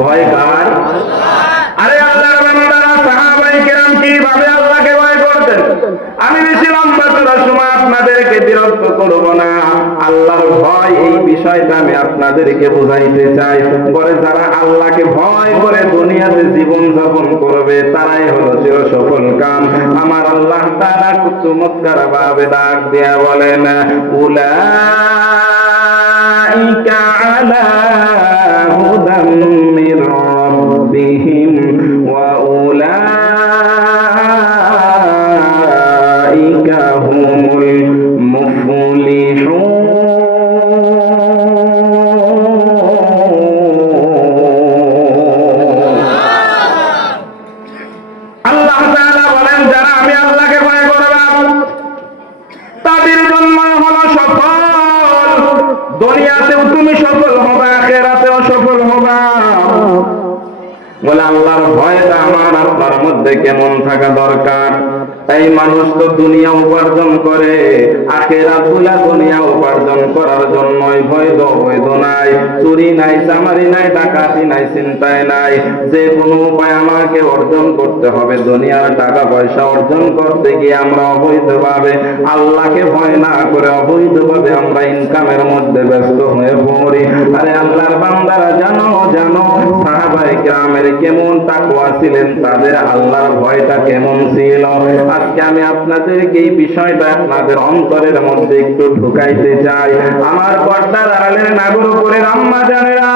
ভয় কার? আরে আল্লাহর বান্দারা সাহাবায়ে কেরাম কিভাবে আল্লাহকে ভয় করতেন? আমি বেশি লম্বা করার সময় আপনাদেরকে বিরক্ত করব না। আল্লাহর ভয় এই বিষয়টা আমি আপনাদেরকে বোঝাইতে চাই। পরে যারা আল্লাহকে ভয় করে দুনিয়াতে জীবন যাপন করবে তারাই হলো চির সফল কাম। আমার আল্লাহ তাআলা চমৎকার ভাবে ডাক দিয়া বলেন, উলাইকা আলা হুদাম মির রাব্বিহিম ওয়া উলাইকা হুমুল মুফলিহুন। আল্লাহ তাআলা বলেন, যারা আমি আল্লাহকে ভয় করবে তাদের জন্য হলো সফল। দুনিয়াতেও তুমি সফল হবে, আখিরাতেও সফল হবে। বলে আল্লাহর ভয়টা আমার আপনার মধ্যে কেমন থাকা দরকার। তাই মানুষ তো দুনিয়া উপার্জন করে, আখিরাত ভুলা দুনিয়া উপার্জন করার জন্যই বৈধ নাই, চুরি নাই, চামারি নাই, ডাকাতি নাই, চিন্তায় নাই। যে কোনো উপায় আমাকে অর্জন করতে হবে। দুনিয়ার টাকা পয়সা অর্জন করতে গিয়ে আমরা অবৈধভাবে আল্লাহকে ভয় না করে অবৈধভাবে আমরা ইনকামের মধ্যে ব্যস্ত হয়ে পড়ি। আরে আল্লাহর বান্দারা জানো সাহাবায়ে কেরামের কেমন তাকওয়া ছিলেন, তাদের আল্লাহর ভয়টা কেমন ছিল। আজকে আমি আপনাদেরকে এই বিষয়টা আপনাদের অন্তরের মধ্যে একটু ঢুকাইতে চাই। আমার পর্দার আড়ালের নাগর করে আম্মা জানেরা,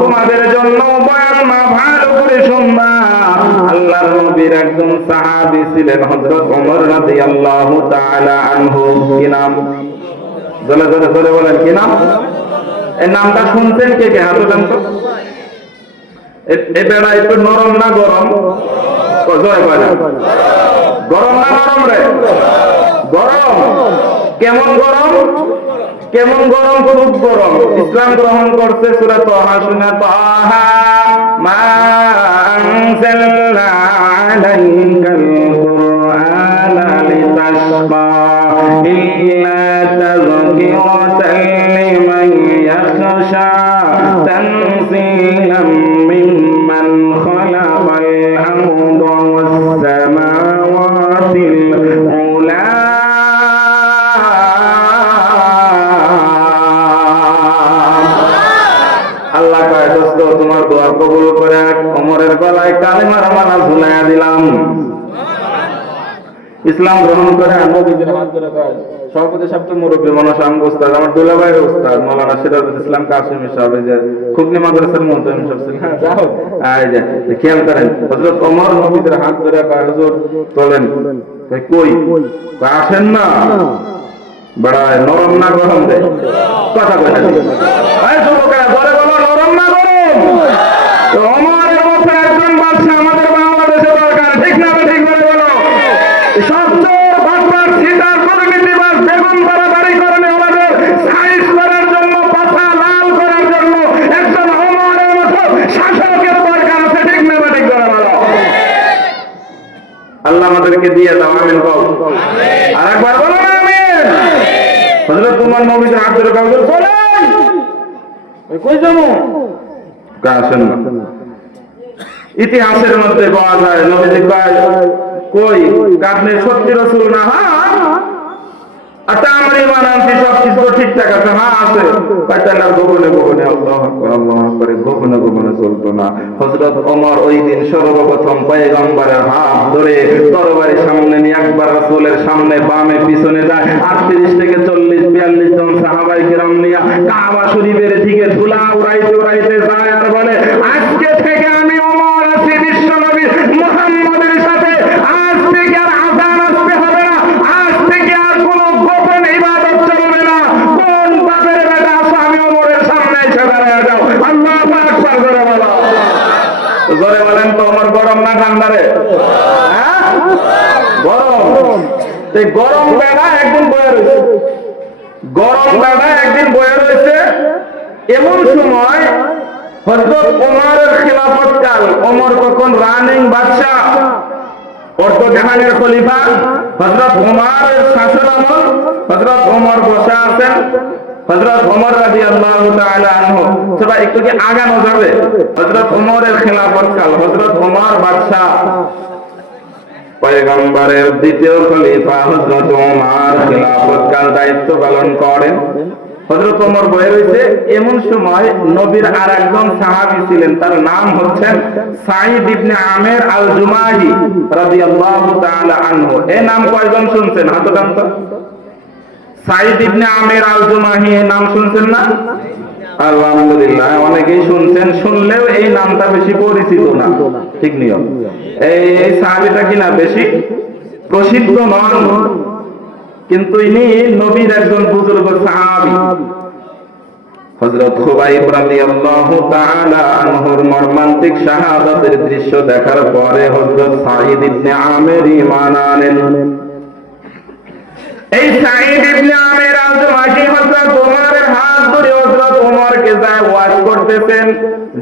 তোমাদের জন্য বয়ান মা ভালো করে শুনবা। আল্লাহর নবীর একজন সাহাবী ছিলেন হযরত ওমর রাদিয়াল্লাহু তাআলা আনহু। কি নাম? জোরে জোরে জোরে বলেন, কি নাম? এই নামটা শুনছেন কে কে? হাত উঠান তো। এ বেড়া একটু নরম না গরম? জয় বলেন, গরম না নরম রে? গরম। কেমন গরম? কেমন গরম? খুব গরম। ইসলাম গ্রহণ করতে সূরা তাহা শুনে, তাহা মা আনজালনা আলাইকাল কুরআনা লিতাশকা ইল্লা তাযকিরাতান লিমান ইয়াখশা তানজিলাম মিম্মান খালাকাল আরদা ওয়াস সামাওয়াতিল উলা। আল্লাহ কয়, দোস্ত তোমার দোয়া কবুল করে ওমরের গলায় কালেমার মালা ঝুলাইয়া দিলাম। ইসলাম গ্রহণ করে নবীদের হাত ধরে কয়, সভাপতি সাহেব মুরব্বী মানস আঙ্গ উস্তাদ, আমার দুলা ভাইয়ের উস্তাদ মাওলানা সিরাজুল ইসলাম কাসিমি সাহেব, যে খুবনি মাদ্রাসার মুহতামিম সাহেব ছিলেন। হ্যাঁ, যাও এই যে খেয়াল করেন, হযরত ওমর নবীদের হাত ধরে কয়, হুজুর চলেন। কই আসেন না, বড় নরম না গরম দেয় কথা কয় না। এই যুবকেরা বলে বলো, নরম না গরম? তো ওমরের মতো একজন বাদশা আমাদের বাংলাদেশে দরকার, ঠিক না? ঠিক বলে বলো। সবচেয়ে বাটপার সিটার প্রতিনিধিবাদ বেগম তারা বাড়ি করেন আমাদের সাইজ করার জন্য, পাছা লাল করার জন্য একজন ওমরের মতো শাসকের দরকার আছে, ঠিক না? ঠিক করে বলো। আল্লাহ আমাদেরকে দিয়ে দাও, আমিন কও। আর একবার বলো না আমিন। হযরত ওমর নবীর হাত ধরে কাউকে বলেন, কই যাবো? আসেন না। ইতিহাসের মধ্যে পাওয়া যায় নবীজি কয়, কই আপনি সত্যি রাসূল না? হ্যাঁ। আচ্ছা, আমার ঈমান আনছি, সব কিছু ঠিকঠাক আছে। হ্যাঁ আছে। তাহলে গোপনে গোপনে আল্লাহু আকবার আল্লাহু আকবার গোপনে গোপনে চলতো না। হযরত ওমর ওই দিন সর্বপ্রথম পয়গম্বরের হাত ধরে তরবারির সামনে নিয়ে একবার রাসূলের সামনে বামে পিছনে যায়, 38 থেকে 40-42 জন সাহাবায়ে কেরাম নিয়ে কাবা শরীফের দিকে ধুলা উড়াইতে উড়াইতে যায় আর বলে, আজকে থেকে আমি ওমর আছি বিশ্ব নবী মুহাম্মদের সাথে। আজ থেকে আর আযান আসতে হবে না, আজ থেকে আর কোনো গোপন ইবাদত চলবে না। কোন বাপের বেটা আছো, আমি ওমরের সামনে এসে দাঁড়ায় যাও। আল্লাহু আকবার করে বলো। জোরে বলেন তো, ওমর গরম না ঠান্ডা রে? হ্যাঁ, গরম। এই গরম বেটা একদিন বয়ে রয়েছে, গরম বেটা একদিন বয়ে রয়েছে। এমন সময় হযরত ওমরের খিলাফত কাল, ওমর তখন রানিং বাদশা, অর্থ জাহানের খলিফা। হযরত ওমরের শাসনামল, হযরত ওমর বসে আছেন। হযরত ওমর রাদিয়াল্লাহু তাআলা আনহু, সবাই একটু কি আগানো যাবে? হযরত ওমরের খেলাফত কাল, হযরত ওমর বাদশা, পয়গম্বরের দ্বিতীয় খলিফা হযরত ওমর খেলাফত কাল দায়িত্ব পালন করেন। হযরত ওমর বয়ে রয়েছে, এমন সময় নবীর আর একজন সাহাবী ছিলেন, তার নাম হচ্ছেন সাঈদ ইবনে আমের আল জুমাহি রাদিয়াল্লাহু তাআলা আনহু। এই নাম কয়জন শুনছেন? হাত উঠান তো। সাঈদ ইবনে আমের আল জুমাহি, এই নাম শুনছেন না? আলহামদুলিল্লাহ, অনেকেই শুনছেন, শুনলেও এই নামটা বেশি পরিচিত না। ঠিক নিয়ম, এই সাহাবীটা কিনা বেশি প্রসিদ্ধ নন, কিন্তু ইনি নবীর একজন বুজুর্গ সাহাবী। হযরত খুবাইব রাদিয়াল্লাহু তাআলা আনহুর মর্মান্তিক শাহাদাতের দৃশ্য দেখার পরে হযরত সাঈদ ইবনে আমের ঈমান আনেন। এই সাঈদ ইবনে আমের আল জুমাহি হযরত ওমরের হাত ধরে হযরত ওমরকে যায় ওয়াজ করতেছেন।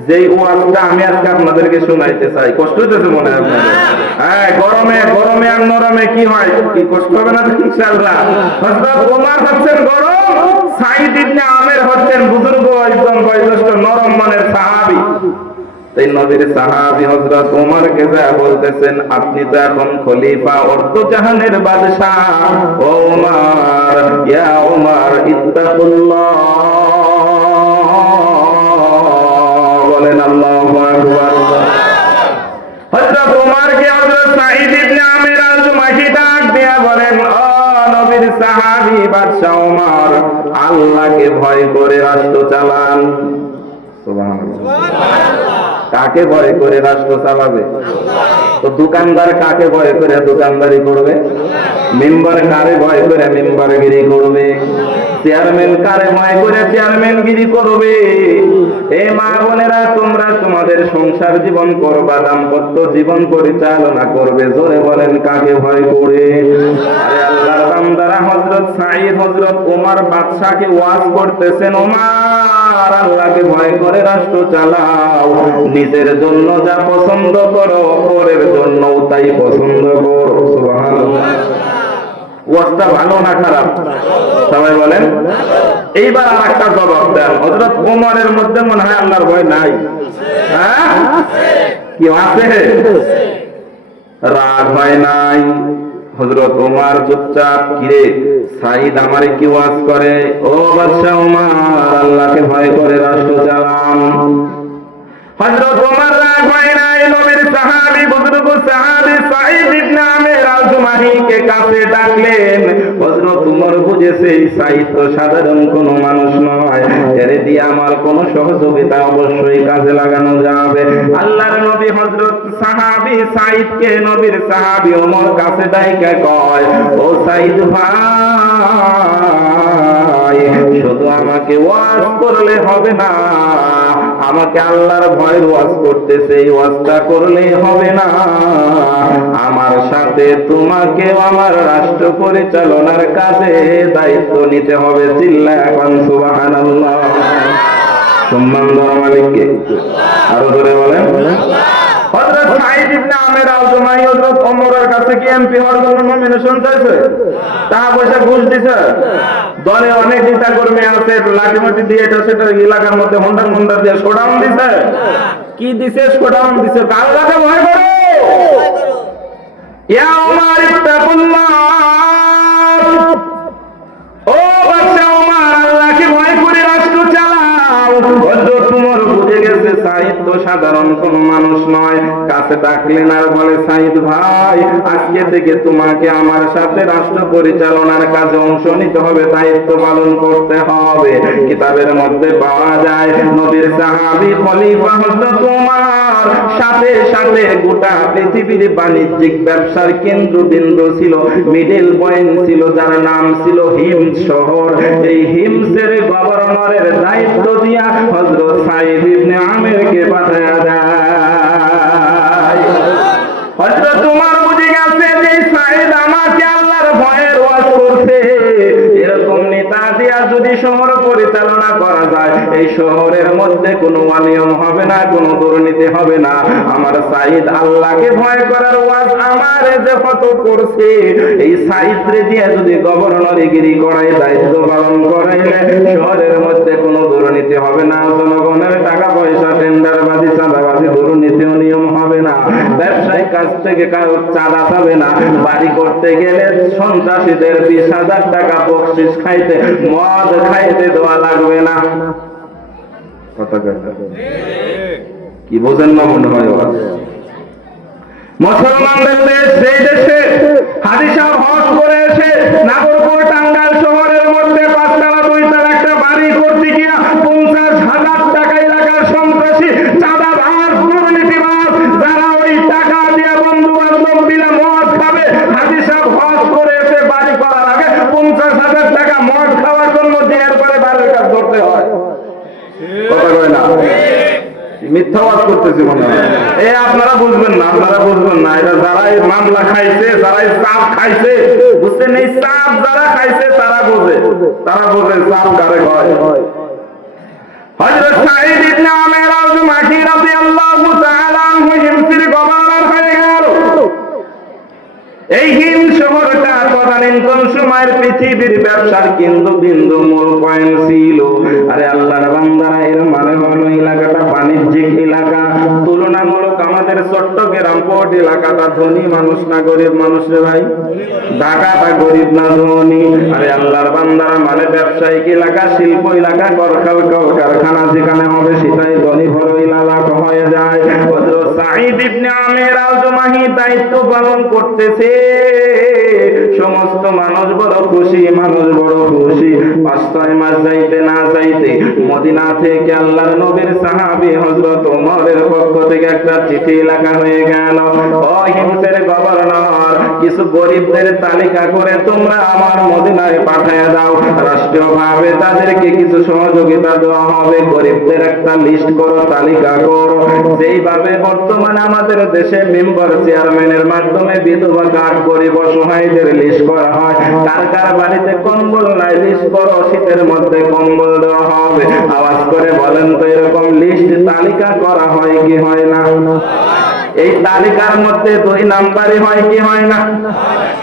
যেই ওয়াজটা আমি আজকে আপনাদেরকে শোনাইতে চাই, কষ্ট হইতেছে মনে হয় আপনাদের? হ্যাঁ, গরমে গরমে আর নরমে কি হয়, কি কষ্ট হবে না ইনশাআল্লাহ? হযরত ওমর হচ্ছেন গরম, সাঈদ ইবনে আমের হচ্ছেন বুজুর্গ, একজন বয়োজ্যেষ্ঠ নরম মনের সাহাবী। এই নবীর সাহাবী হযরত ওমরকে যা বলতেছেন, আপনি তো এখন খলিফা, অর্ধ জাহানের বাদশা। ও ওমর, ইয়া ওমর ইত্তাকুল্লাহ, বলেন আল্লাহু আকবার। হযরত ওমরকে হযরত সাঈদ ইবনে আমের আল জুমাহি ডাক দিয়া বলেন, ও নবীর সাহাবী বাদশা ওমর, আল্লাহকে ভয় করে রাষ্ট্র চালান। সুবহানাল্লাহ। কাকে ভয় করে রাষ্ট্র চালাবে? তো দোকানদার কাকে ভয় করে দোকানদারি করবে? মেম্বার কারে ভয় করে মেম্বারগিরি করবে? চেয়ারম্যান কারে ভয় করে চেয়ারম্যানগিরি করবে? এই মা বোনেরা, তোমরা তোমাদের সংসার জীবন করবা, দাম্পত্য জীবন পরিচালনা করবে, জোরে বলেন কাকে ভয় করে? আরে আল্লাহর বান্দারা, হযরত সাঈদ হযরত ওমর বাদশাকে ওয়াজ করতেছেন, ওমর আল্লাহকে ভয় করে রাষ্ট্র চালাও, নিজের জন্য যা পছন্দ করো, পরের জন্য তাই পছন্দ করো। সুবহানাল্লাহ। ওয়াজটা ভালো না খারাপ? সবাই বলেন। এইবার আর একটা জবাব দেন, হযরত ওমরের মধ্যে মনে হয় আল্লাহর ভয় নাই? হ্যাঁ, কি আছে? রাগ হয় নাই? হযরত ওমর চুপচাপ, কিরে সাঈদ আমারে কি ওয়াজ করে? ও বাদশা ওমর, আল্লাহকে ভয় করে রাষ্ট্র চালান। হযরত ওমর রাগ হয় নাই, নবীর সাহাবী বুজুর্গ সাহাবী সাঈদ ইবনে আমের আল জুমাহিকে কাছে ডাকলেন। হযরত ওমর বুঝেছে এই সাঈদ তো সাধারণ কোনো মানুষ নয়, এর দিয়ে আমার কোনো সহযোগিতা অবশ্যই কাজে লাগানো যাবে। আল্লাহর নবী হযরত সাহাবী সাঈদকে নবীর সাহাবী ওমর কাছে ডাইকা কয়, ও সাঈদ ভাই, শুধু আমাকে ওয়াজ করলে হবে না, আমাকে আল্লাহর ভয়ের ওয়াজ করতেছে, এই ওয়াজটা করলে হবে না, আমার সাথে তোমাকে আমার রাষ্ট্র পরিচালনার কাজে দায়িত্ব নিতে হবে। চিল্লায়া এখন সুবহানাল্লাহ। সম্মান দেওয়া মালিককে, আরো ধরে বলেন। হযরত সাঈদ ইবনে আমের আল জুমাহি হযরত ওমরের কাছে কি এমপি হওয়ার জন্য নমিনেশন চাইছে? টাকা পয়সা ঘুষ দিছে? দলে অনেক নেতা কর্মী আছে, লাঠিমাটি দিয়ে এটা সেটা এলাকার মধ্যে হন্ডা দিয়ে শোডাউন দিছে। কি দিছে? শোডাউন দিছে। আল্লাহকে ভয় করো। ইয়া ওমর ইত্তাকুল্লাহ, ও বাদশা ওমর, আল্লাহকে ভয় করে রাষ্ট্র চালাও। হযরত ওমর বুঝে গেছে সাঈদ তো সাধারণ কোনো মানুষ নয়। কাছে ডাকলেন আর বলে, সাঈদ ভাই, আজকে থেকে তোমাকে আমার সাথে রাষ্ট্র পরিচালনার কাজে অংশ নিতে হবে, দায়িত্ব পালন করতে হবে। কিতাবের মধ্যে পাওয়া যায় নবীর সাহাবী খলিফা হযরত ওমর সাথে সাথে গোটা পৃথিবীর বাণিজ্যিক ব্যবসার কেন্দ্রবিন্দু ছিল, মিডল পয়েন্ট ছিল, যার নাম ছিল হিমস শহর। এই হিমসের গভর্নরের দায়িত্ব দিয়া হযরত সাঈদ ইবনে আমেরকে পাঠায়া দেয়। হযরত ওমর বুঝে গেছে যে সাঈদ আমাকে আল্লাহর ভয়ের ওয়াজ করছে, এরকম নেতা দিয়া যদি শহর পরিচালনা করা যায়, এই শহরের মধ্যে কোনো অনিয়ম হবে না, কোনো দুর্নীতি হবে না। আমার সাইদ আল্লাহকে ভয় করার ওয়াজ আমার যে কত করছে, এই সাইদ রে দিয়ে যদি গভর্নরগিরি করাই, দায়িত্ব পালন করাইলে শহরের মধ্যে কোনো দুর্নীতি হবে না, জনগণের টাকা পয়সা টেন্ডারবাজি, চাঁদাবাজি, দুর্নীতি নিয়ম হবে না, ব্যবসায়িক কাছ থেকে কারো চাঁদা পাবে না, বাড়ি করতে গেলে সন্ত্রাসীদের 20,000 টাকা বকশিশ খাইতে, মদ খাইতে দেওয়া লাগবে না। কথা কি বোঝেন না মনে হয়? মুসলমানদের দেশ, সেই দেশে হাজী সাহেব হজ করে এসে নাগরপুর টাঙ্গাইল শহরের মধ্যে 5 তলা 2 তলা একটা বাড়ি করতে গিয়া 50,000 টাকা এলাকার সন্ত্রাসী, চাঁদাবাজ, দুর্নীতিবাজ যারা ওই টাকা দিয়ে বন্ধু বান্ধব মিলে মদ খাবে, হাজী সাহেব হজ করে এসে বাড়ি করার আগে 50,000 টাকা মদ খাওয়ার জন্য জেলের পরে বাড়ির কাজ ধরতে হয়। কথা কয় না? মিথ্যা ওয়াজ করতেছি মনে হয়। আপনারা বুঝবেন না, আপনারা বুঝবেন না। এটা যারা এই মামলা খাইছে, যারা এই চাপ খাইছে, বুঝছেন? এই চাপ যারা খাইছে তারা বোঝে, তারা বোঝে চাপ কারে হয়। হযরত সাঈদ ইবনে আমের আল-জুমাহি রাদিয়াল্লাহু তাআলা আনহু হিমসের গভর্নর হয়ে গেল। এই হিম শহরটা তদানীন্তন সময়ের পৃথিবীর ব্যবসার কেন্দ্রবিন্দু, মূল পয়েন্ট ছিল। আরে আল্লাহর বান্দারা, এর মানে হলো এলাকাটা বাণিজ্যিক এলাকা। তুলনামূলক আমাদের চট্টগ্রাম পোর্ট এলাকাটা ধনী মানুষ না গরিব মানুষ রে ভাই? ঢাকাটা গরিব না ধনী? আরে আল্লাহর বান্দারা মানে ব্যবসায়িক এলাকা, শিল্প এলাকা, কারখানা যেখানে হবে সেটাই ধনী বড় এলাকা হয়ে যায়। হযরত সাঈদ ইবনে আমের আল-জুমাহি দায়িত্ব পালন করতেছে। সমস্ত মানুষ বড় খুশি, মানুষ বড় খুশি। 5-6 মাস যাইতে না যাইতে মদিনা থেকে আল্লাহর নবীর সাহাবী হযরত ওমরের পক্ষ থেকে একটা চিঠি লেখা হয়ে গেল। ও হিমসের গভর্নর, কিছু গরিবদের তালিকা করে তোমরা আমার মদিনায় পাঠিয়ে দাও। রাষ্ট্রীয়ভাবে তাদেরকে কিছু সহযোগিতা দেওয়া হবে। গরিবদের একটা লিস্ট করো, তালিকা করো। যেইভাবে বর্তমানে আমাদের দেশে মেম্বার চেয়ারম্যানের মাধ্যমে বিধবা কার্ড, গরিব অসহায়দের লিস্ট করা হয়। কার কার বাড়িতে কম্বল নাই লিস্ট করো, শীতের মধ্যে কম্বল দেওয়া হবে। আওয়াজ করে বলেন তো, এরকম লিস্ট তালিকা করা হয় কি হয় না? এই তালিকার মধ্যে 2 নাম্বারই হয় কি হয় না?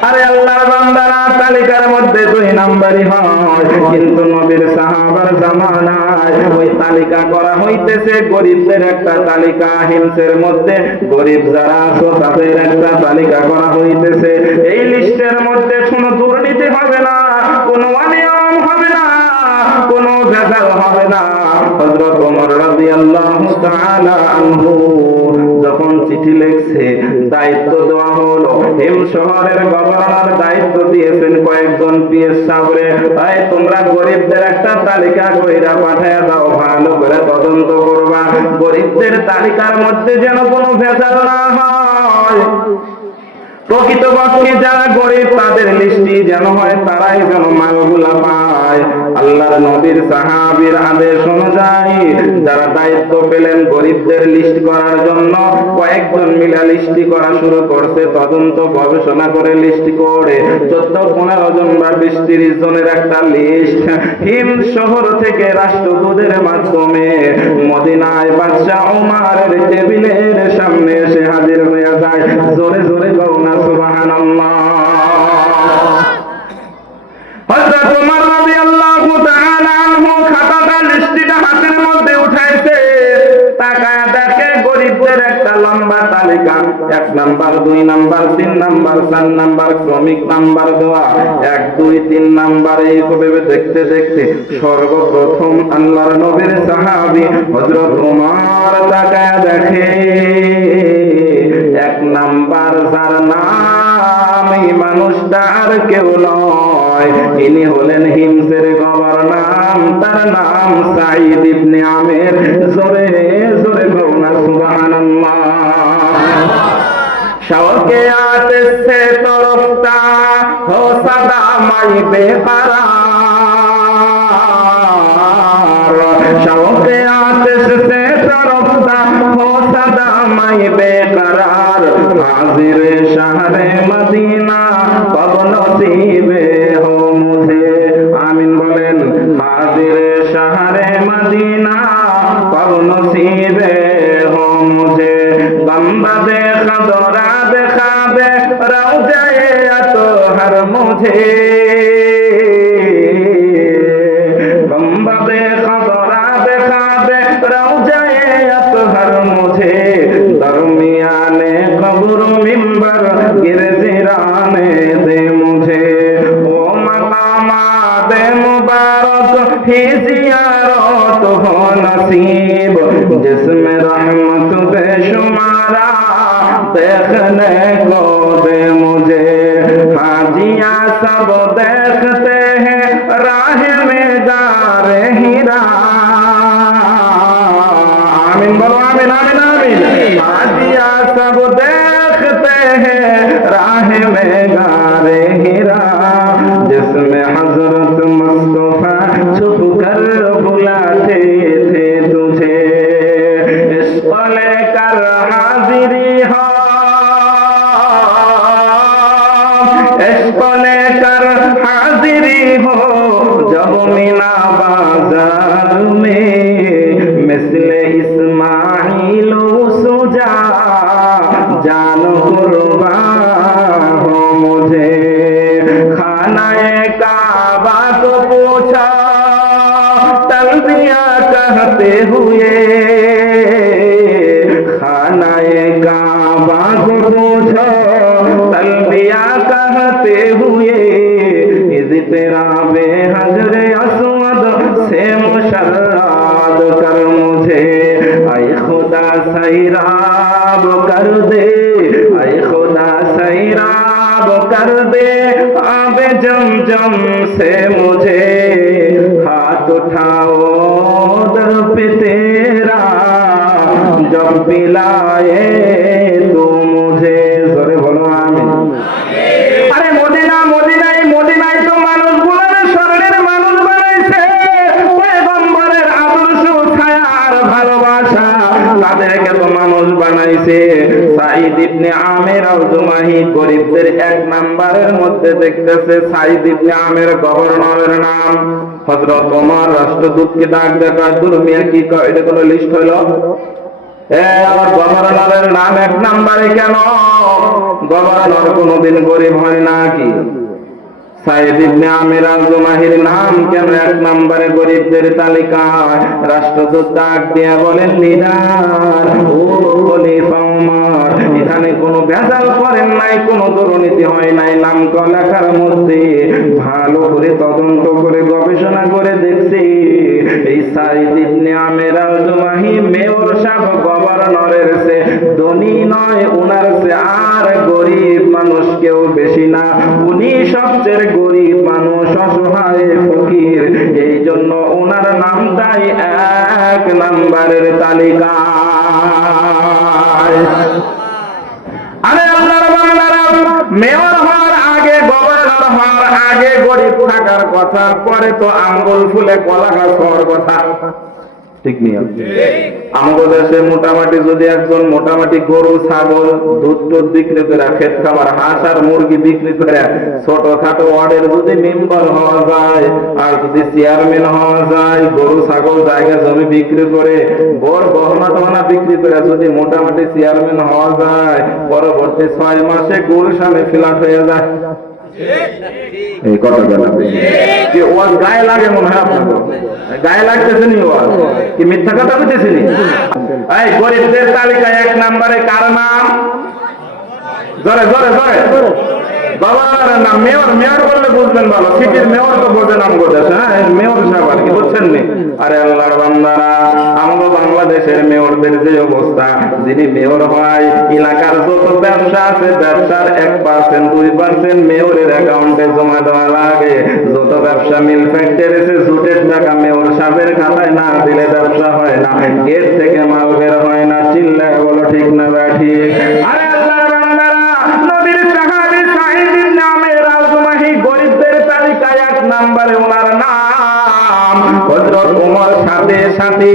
আরে আল্লাহর বান্দারা, তালিকার মধ্যে 2 নাম্বারই হয়, কিন্তু নবীর সাহাবার জামানায় ওই তালিকা করা হইতেছে গরিবদের একটা তালিকা। হিমসের মধ্যে গরিব যারা আছে তাদের একটা তালিকা করা হইতেছে। এই লিস্টের মধ্যে কোনো দুর্নীতি হবে না, কোনো অনিয়ম হবে না, কোনো ভেজাল হবে না। হযরত ওমর রাদিয়াল্লাহু তাআলা আনহু যখন চিঠি লিখছে, দায়িত্ব দেওয়া হলো, হিম শহরের গভর্নর দায়িত্ব দিয়েছেন কয়েকজন পিএস সাহেবরে, তাই তোমরা গরিবদের একটা তালিকা কইরা পাঠিয়ে দাও, ভালো করে তদন্ত করবা, গরিবদের তালিকার মধ্যে যেন কোনো ভেজাল না হয়। প্রকৃতপক্ষে যারা গরিব তাদের লিস্টি যেন হয়, তারাই যেন মালগুলা পায়। আল্লাহর নবীর সাহাবীর আদেশ অনুযায়ী যারা দায়িত্ব পেলেন গরিবদের লিস্ট করার জন্য, কয়েকজন মিলা লিস্টি করা শুরু করছে। তদন্ত গবেষণা করে লিস্ট করে 14-15 জন বা 20-30 জনের একটা লিস্ট হিম শহর থেকে রাষ্ট্রদূতের মাধ্যমে মদিনায় বাদশা ওমরের টেবিলের সামনে এসে হাজির হয়ে যায়। জোরে জোরে গৌনা সুবহানাল্লাহ। হযরত ওমর রাদিয়াল্লাহু তাআলা আনহু খাতাটা লিস্টটা হাতের মধ্যে উঠাইছে, তাকায় দেখে গরিবদের একটা লম্বা তালিকা। 1 নাম্বার, 2 নাম্বার, 3 নাম্বার, 4 নাম্বার, শ্রমিক নাম্বার দেওয়া, 1, 2, 3 নাম্বার। এইভাবে দেখতে দেখতে সর্বপ্রথম আল্লাহর নবীর সাহাবী হযরত ওমর তাকায় দেখে 1 নাম্বার যার নাম, এই মানুষটা আর কেউ নয়, ইনি হলেন হিমসের গভর্নর, তার নাম সাঈদ ইবনে আমের। জোরে জোরে বলুন সুবহানাল্লাহ। শওকে আতে সে তরফতা হো সদা মাই বেকরার, শওকে আতে সে তরফতা হো সদা মাই বেকরার, হাজির শহরে মদিনা কব নসিবে হো মুঝে। আমিন বলেন। হাজির শহরে मदीना कब नसीब हो मुझे गम्बा देखा दौरा देखा दे रौजाए अतहर मुझे गम्बा देखा दौरा देखा दे रौजाए अतहर मुझे दरमियाने कब्र मिंबर गिरजिराने दे मुझे ओ मकामात मुबारक ही जियारत हो नसीब जिसमें रहमत बेशुमारा देखने को दे मुझे हाजिया सब देखते हैं राह में गारे हीरा आमीन बोलो आमीन आमीन आमीन हाजिया सब देखते हैं राह में गारे हीरा जिसमें हजरत मुस्तफा छुप कर बुलाते थे तुझे इश्क लेकर हाजिरी हो इश्क लेकर हाजिरी हो जब मीना बाजार में मिसले इस्माइल सुजा जान कुर्बा हो मुझे खानाए काबा को पूछा तलबिया कहते हुए खानाए काबा को पूछा तलबिया कहते हुए इस तेरा बेहजर असवद से मुशर्राद कर मुझे ऐ खुदा सैराब कर दे ऐ खुदा सैराब कर दे आबे जमजम से मुझे हाथ उठाओ दर पे तेरा जब पिलाए तो मुझे जोरे बोलो आमीन আরে মদিনা মদিনায় মদিনায় তো মানুষগুলোর স্মরণের মানুষ বানাইছে পয়গম্বরের আদর্শ ছায়া আর ভালোবাসা তাদেরকে তো মানুষ বানাইছে সাঈদ ইবনে আমির আল জুমাহি গরিবদের এক নাম্বারের মধ্যে দেখতেছে সাঈদ ইবনে আমির গভর্নরের নাম হযরত ওমর রাষ্ট্রদূতকে ডাক দেখা দুর্মিয়া কি কয় এটা কোন লিস্ট হলো আমার গভর্নরের নাম এক নাম্বারে কেন গভর্নর কোনদিন গরিব হয় নাকি সাঈদ ইবনে আমির আল জুমাহির নাম কেন এক নম্বরে গরিবদের তালিকায় রাষ্ট্রদূত ডাক দিয়ে বলেন লিডার ও খলিফা ওমর এখানে কোনো ভেজাল করেন নাই কোনো দুর্নীতি হয় নাই নাম লেখার মধ্যে ভালো করে তদন্ত করে গবেষণা করে দেখছি এই সাঈদ ইবনে আমির আল জুমাহি মেয়র সাহেব গভর্নরের সে ধনী নয় উনার সে আর গরিব মানুষ কেউ বেশি না উনি সবচেয়ে গরিব মানুষ অসহায় ফকির এই জন্য ওনার নামটাই এক নম্বরের তালিকায় আরে আল্লাহর বান্দারা মেয়র হওয়ার আগে গভর্নর হওয়ার আগে গরিব থাকার কথা পরে তো আঙ্গুল ফুলে কলা গাছ হওয়ার কথা ঠিক নেই আমাদের দেশে মোটামুটি যদি একজন মোটামুটি গরু ছাগল দুধ টুধ বিক্রি করে খেত খাবার হাঁস আর মুরগি বিক্রি করে ছোটখাটো ওয়ার্ডের যদি মেম্বার হওয়া যায় আর যদি চেয়ারম্যান হওয়া যায় গরু ছাগল জায়গা জমি বিক্রি করে বড় গহনা টহনা বিক্রি করে যদি মোটামুটি চেয়ারম্যান হওয়া যায় পরবর্তী 6 মাসে গরুর সামনে ফ্ল্যাট হয়ে যায় এই কথা বলা কি ওয়াজ গায়ে লাগে মনে হয় আপনাদের গায়ে লাগতেছে নি ওয়াজ কি মিথ্যা কথা বলতেছি নি এই গরিবদের তালিকায় এক নম্বরে কার নাম জোরে জোরে জোরে গভর্নরের নাম মেয়র মেয়র বললে বুঝবেন ভালো সিটির মেয়র তো বোঝে নাম করতেছে হ্যাঁ মেয়র সাহেব আর কি বুঝছেন নি আরে আল্লাহর বান্দারা আমাদের বাংলাদেশের মেয়রদের যে অবস্থা যিনি মেয়র হয় এলাকার যত ব্যবসা আছে ব্যবসার 1% 2% মেয়রের অ্যাকাউন্টে জমা দেওয়া লাগে যত ব্যবসা মিল ফ্যাক্টরি আছে জুটের টাকা মেয়র সাহেবের খাতায় না দিলে ব্যবসা হয় না গেট থেকে মাল বের হয় না চিল্লায় বলো ঠিক না ব্যাঠি আরে আল্লাহর বান্দারা নবীর সাহাবী সাঈদ ইবনে আমির আল জুমাহি গরিবদের তালিকায় এক নম্বরে ওনার নাম হযরত ওমর সাথে সাথে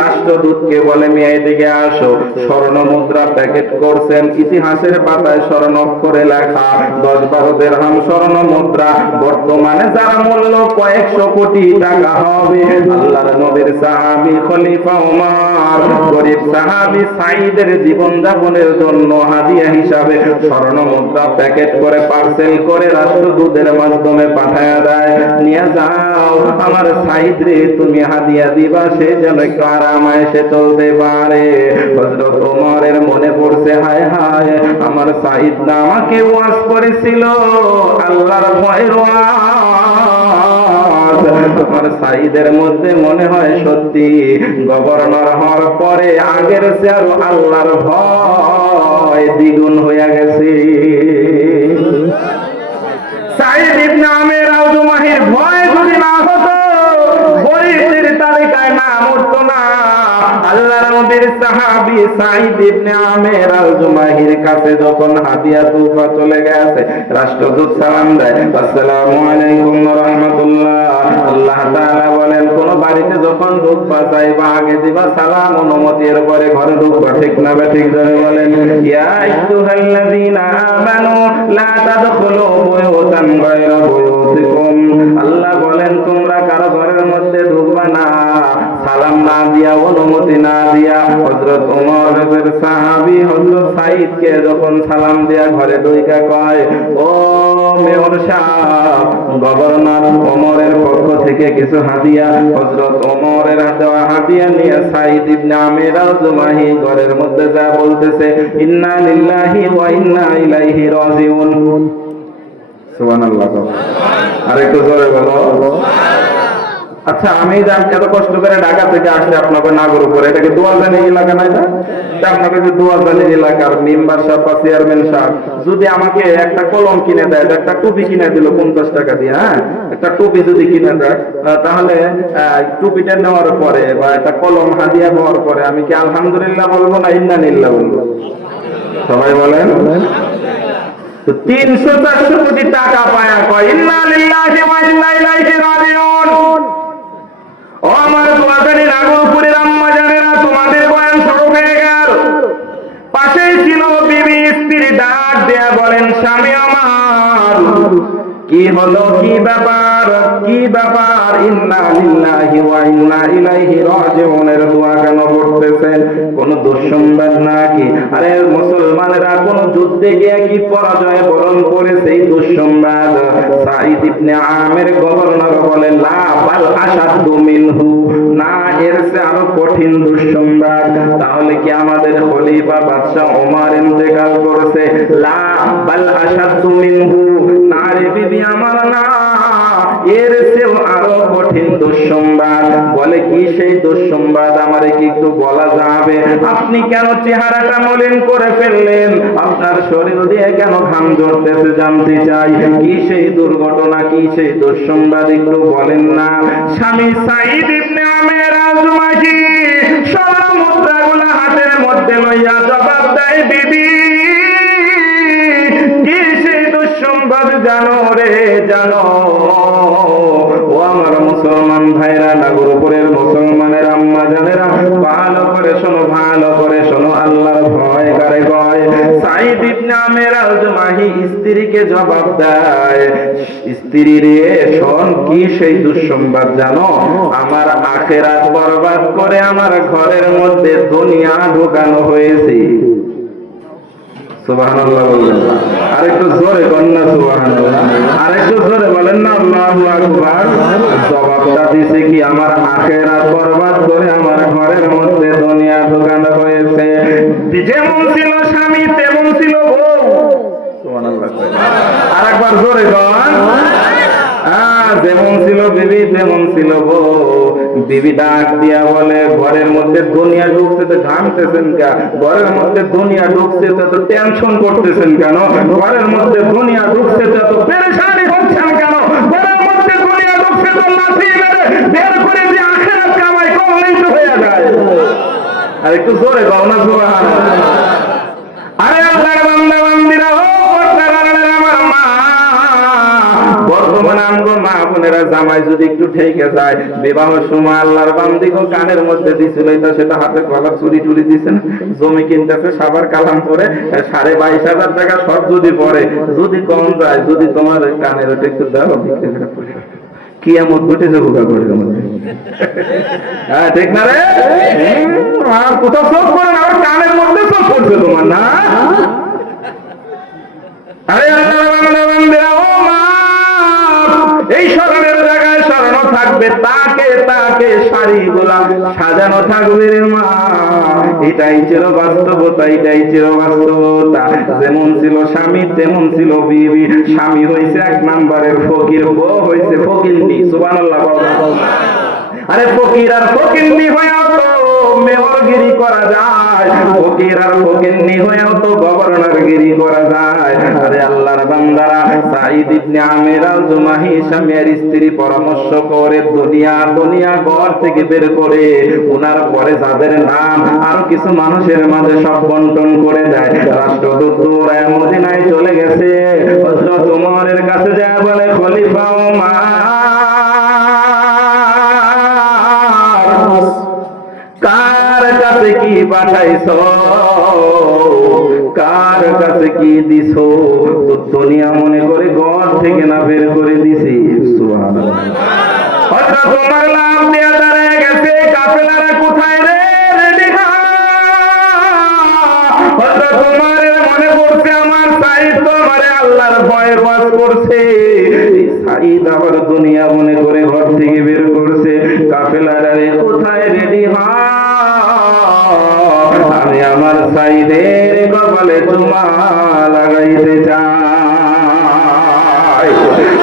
রাষ্ট্রদূতকে বলে মেয়ে এদিকে আসো স্বর্ণ মুদ্রা প্যাকেট করছেন, ইতিহাসের পাতায় স্বর্ণ অক্ষরে লেখা 10-12 দিরহাম স্বর্ণ মুদ্রা, বর্তমানে যার মূল্য কয়েকশো কোটি টাকা হবে। আল্লাহর নবীর সাহাবী খলিফা ওমর গরিব সাহাবী সাঈদের জীবন যাপনের জন্য হাদিয়া হিসাবে স্বর্ণ মুদ্রা প্যাকেট করে পার্সেল করে রাষ্ট্রদূতের মাধ্যমে পাঠায়া দেয়, নিয়ে যাও আমার সাঈদ রে তুমি হাদিয়া দিবা, সে যেন একটু আরামায় সে চলতে পারে। হযরত ওমরের মনে পড়ছে, হায় হায় আমার সাঈদ না আমাকে ওয়াজ করেছিল আল্লাহর ভয়ের ওয়াজ। আমার সাঈদের মধ্যে মনে হয় সত্যি গভর্নর হওয়ার পরে আগের চেয়ে আরো আল্লাহর ভয় দ্বিগুণ হয়ে গেছে। সাঈদ ইবনে আমের আল-জুমাহির ভয় যদি না হতো, গরিবদের তালিকায় নাম উঠতো না। আল্লাহর নবীর সাহাবী সাঈদ ইবনে আমের আল-জুমাহির কাছে যখন হাদিয়া তুফা চলে গেছে, রাষ্ট্রদূত সালাম দেয়, আসসালামু আলাইকুম ওয়া রাহমাতুল্লাহ। আল্লাহ তাআলা বলেন, কোন বাড়িতে যখন ঢুকবা চাইবা আগে দিবা সালাম অনুমতি, এরপরে ঘরে ঢুকবা, ঠিক না ঠিক জোরে বলেন। ইয়া আইয়ুহাল্লাযীনা আমানু লা তাদখুলু বুয়ুতান গায়রা বুয়ুতিকুম। আল্লাহ বলেন তোমরা কারো ঘরের মধ্যে ঢুকবা না সালাম না দিয়া, অনুমতি না দিয়া। হযরত ওমরের সাহাবী হযরত সাঈদকে যখন সালাম দিয়া ঘরে ঢুইকা কয়, ও মেয়র সাহেব, গভর্নর ওমরের পক্ষ থেকে কিছু হাদিয়া। হযরত ওমরের দেওয়া হাদিয়া নিয়ে সাঈদ ইবনে আমের আল-জুমাহি ঘরের মধ্যে যা বলতেছে, ইন্না লিল্লাহি ওয়া ইন্না ইলাইহি রাজিউন। সুবহানাল্লাহ। আরেকটু জোরে বলো। আচ্ছা, আমি এত কষ্ট করে ঢাকা থেকে আসছি আপনাকে নাগর উপরে, এটা কি দোয়াজানি এলাকা নাই? না, আপনাকে যে দোয়াজানি এলাকার মেম্বার সাহেব বা চেয়ারম্যান সাহেব যদি আমাকে একটা কলম কিনে দেয়, একটা টুপি কিনে দিল 50 টাকা দিয়ে, হ্যাঁ, একটা টুপি যদি কিনে দেয়, তাহলে টুপিটা নেওয়ার পরে বা একটা কলম হাদিয়া নেওয়ার পরে আমি কি আলহামদুলিল্লাহ বলবো না ইন্না লিল্লাহ বলবো? সবাই বলেন। 300-400 কোটি টাকা পায়া কয় ইন্না লিল্লাহি ওয়া ইন্না ইলাইহি রাজিউন। ও আমার দোয়াজানি নাগরপুরের আম্মা জানেরা, তোমাদের বয়ান শুরু হয়ে গেল, পাশেই ছিল বিবি, স্ত্রী ডাক দেয়া বলেন, স্বামী আমার কি হলো, কি ব্যাপার, কি ব্যাপার? ইন্না লিল্লাহি ওয়া ইন্না ইলাইহি রাজিউনের দোয়া কেন পড়তেছেন? কোন দুঃসংবাদ নাকি? আরে মুসলমানেরা কোন যুদ্ধে গিয়ে কি পরাজয় বরণ করেছে এই দুঃসংবাদ? সাঈদ ইবনে আমের গভর্নর বলে, লা বাল আশাদ্দু মিনহু, না এর চেয়ে আরো কঠিন দুঃসংবাদ। তাহলে কি আমাদের খলিফা বাদশা ওমর ইন্তেকাল করেছে? লা বাল আশাদ্দু মিনহু, না রে বিবি আমার, না, এর চেয়েও আরো কঠিন দুঃসংবাদ। বলে কি সেই দুঃসংবাদ? আমারে কি একটু বলা যাবে? আপনি কেন চেহারাটা মলিন করে ফেললেন? আপনার শরীর দিয়ে কেন ঘাম ঝরতেছে জানতে চাই। কি সেই দুর্ঘটনা, কি সেই দুঃসংবাদ একটু বলেন না। স্বামী সাঈদ ইবনে আমের আল-জুমাহি স্বর্ণ মুদ্রাগুলো হাতের মধ্যে লইয়া জবাব দেয়, বিবি কি সেই দুঃসংবাদ জানো রে, জানো? ও আমার মুসলমান ভাইরা, নাগরপুরের মুসলমানের আম্মা জানেরা, ভালো করে শোনো, ভালো করে শোনো, আল্লাহর ভয় কারে কয়? সাঈদ ইবনে আমের আল-জুমাহি স্ত্রীকে জবাব দেয়, স্ত্রী রে শোন, কি সেই দুঃসংবাদ জানো? আমার আখিরাত বরবাদ করে আমার ঘরের মধ্যে দুনিয়া ঢোকানো হয়েছে। সুবহানাল্লাহ বলেন। আরেকটু জোরে কন্যা সুবহানাল্লাহ, আরেকটু জোরে বলেন না আল্লাহু আকবার। জবাবটা দিছে কি, আমার আখিরাত বরবাদ করে আমার ঘরের মধ্যে দুনিয়া ঢোকানো হয়েছে। যেমন ছিল স্বামী তেমন ছিল বউ। সুবহানাল্লাহ। আরেকবার জোরে বল। যেমন ছিল বিবি তেমন ছিল বউ। বিবি ডাক দিয়া বলে, ঘরের মধ্যে দুনিয়া ঢুকছে তো ঘামতেছেন কেন? ঘরের মধ্যে দুনিয়া ঢুকছে তো টেনশন করতেছেন কেন? ঘরের মধ্যে দুনিয়া ঢুকছে তো পেরেশানি হচ্ছেন কেন? ঘরের মধ্যে দুনিয়া ঢুকছে তো লাথি মেরে বের করে দিয়ে আখিরাত কামাই করলেই তো হয়ে যায়। আর একটু জোরে গাও না সুবহানাল্লাহ। আরে আল্লাহর বান্দা বান্দিরা, ও আমার মা, বর্তমানে আমগো মা বোনেরা জামাই যদি একটু ঠেকে যায়, বিবাহের সময় আল্লাহর বান্দিকে কানের মধ্যে দিছিল, এটা সেটা হাতে কলার চুরি টুরি দিছেন, জমি কিনতেছে সাবার কালাম করে 22,500 টাকা সব যদি পড়ে, যদি কম যায়, যদি তোমার কানের ওটা একটু দাও, কি এমন ঘটেছে ভোগা করে আমাদের। হ্যাঁ ঠিক না রে? আর কোথাও চোখ করে না, আমার কানের মধ্যে চোখ পড়ছে তোমার না। আরে ও মা, এই স্মরণের জায়গায় স্মরণ থাকবে, তাকে তাকে শাড়িগুলা সাজানো থাকবে রে মা। এটাই ছিল বাস্তবতা, এটাই ছিল বাস্তবতা। যেমন ছিল স্বামী তেমন ছিল বিবি। স্বামী হয়েছে 1 নাম্বারের ফকির, বউ হয়েছে ফকিন্নি। সুবহানাল্লাহ। আরে ফকির আর ফকিন্নি হয়েও তো মেয়রগিরি করা যায়, ফকির আর ফকিন্নি হয়েও তো গভর্নরগিরি করা যায়। আরে আল্লাহর বান্দারা, সাঈদ ইবনে আমির আল-জুমাহি স্বামীর স্ত্রী পরামর্শ করে দুনিয়া ঘর থেকে বের করে, ওনার পরে যাদের নাম আরো কিছু মানুষের মাঝে সব বন্টন করে দেয়। রাষ্ট্রদূত দৌড়ায় মদিনায় চলে গেছে, হযরত ওমরের কাছে যায়, বলে খলিফা ওমর, কার কাছে কি পাঠাইছো, কার কাছে কি দিছো? তো দুনিয়া মনে করে ঘর থেকে না বের করে দিছি। সুবহানাল্লাহ। হযরত ওমর লাভ দিয়া দাঁড়ায় গেছে, কাফেলারা কোথায় রে? রেডি হা। হযরত ওমরের মনে পড়ছে, আমার সাঈদ তো আমারে আল্লাহর ভয়ের ওয়াজ করছে, সাঈদ আবার দুনিয়া মনে করে ঘর থেকে বের করছে। কাফেলারা কোথায়? রেডি হা, আমি আমার সাঈদের কপালে চুমা লাগাইতে চাই।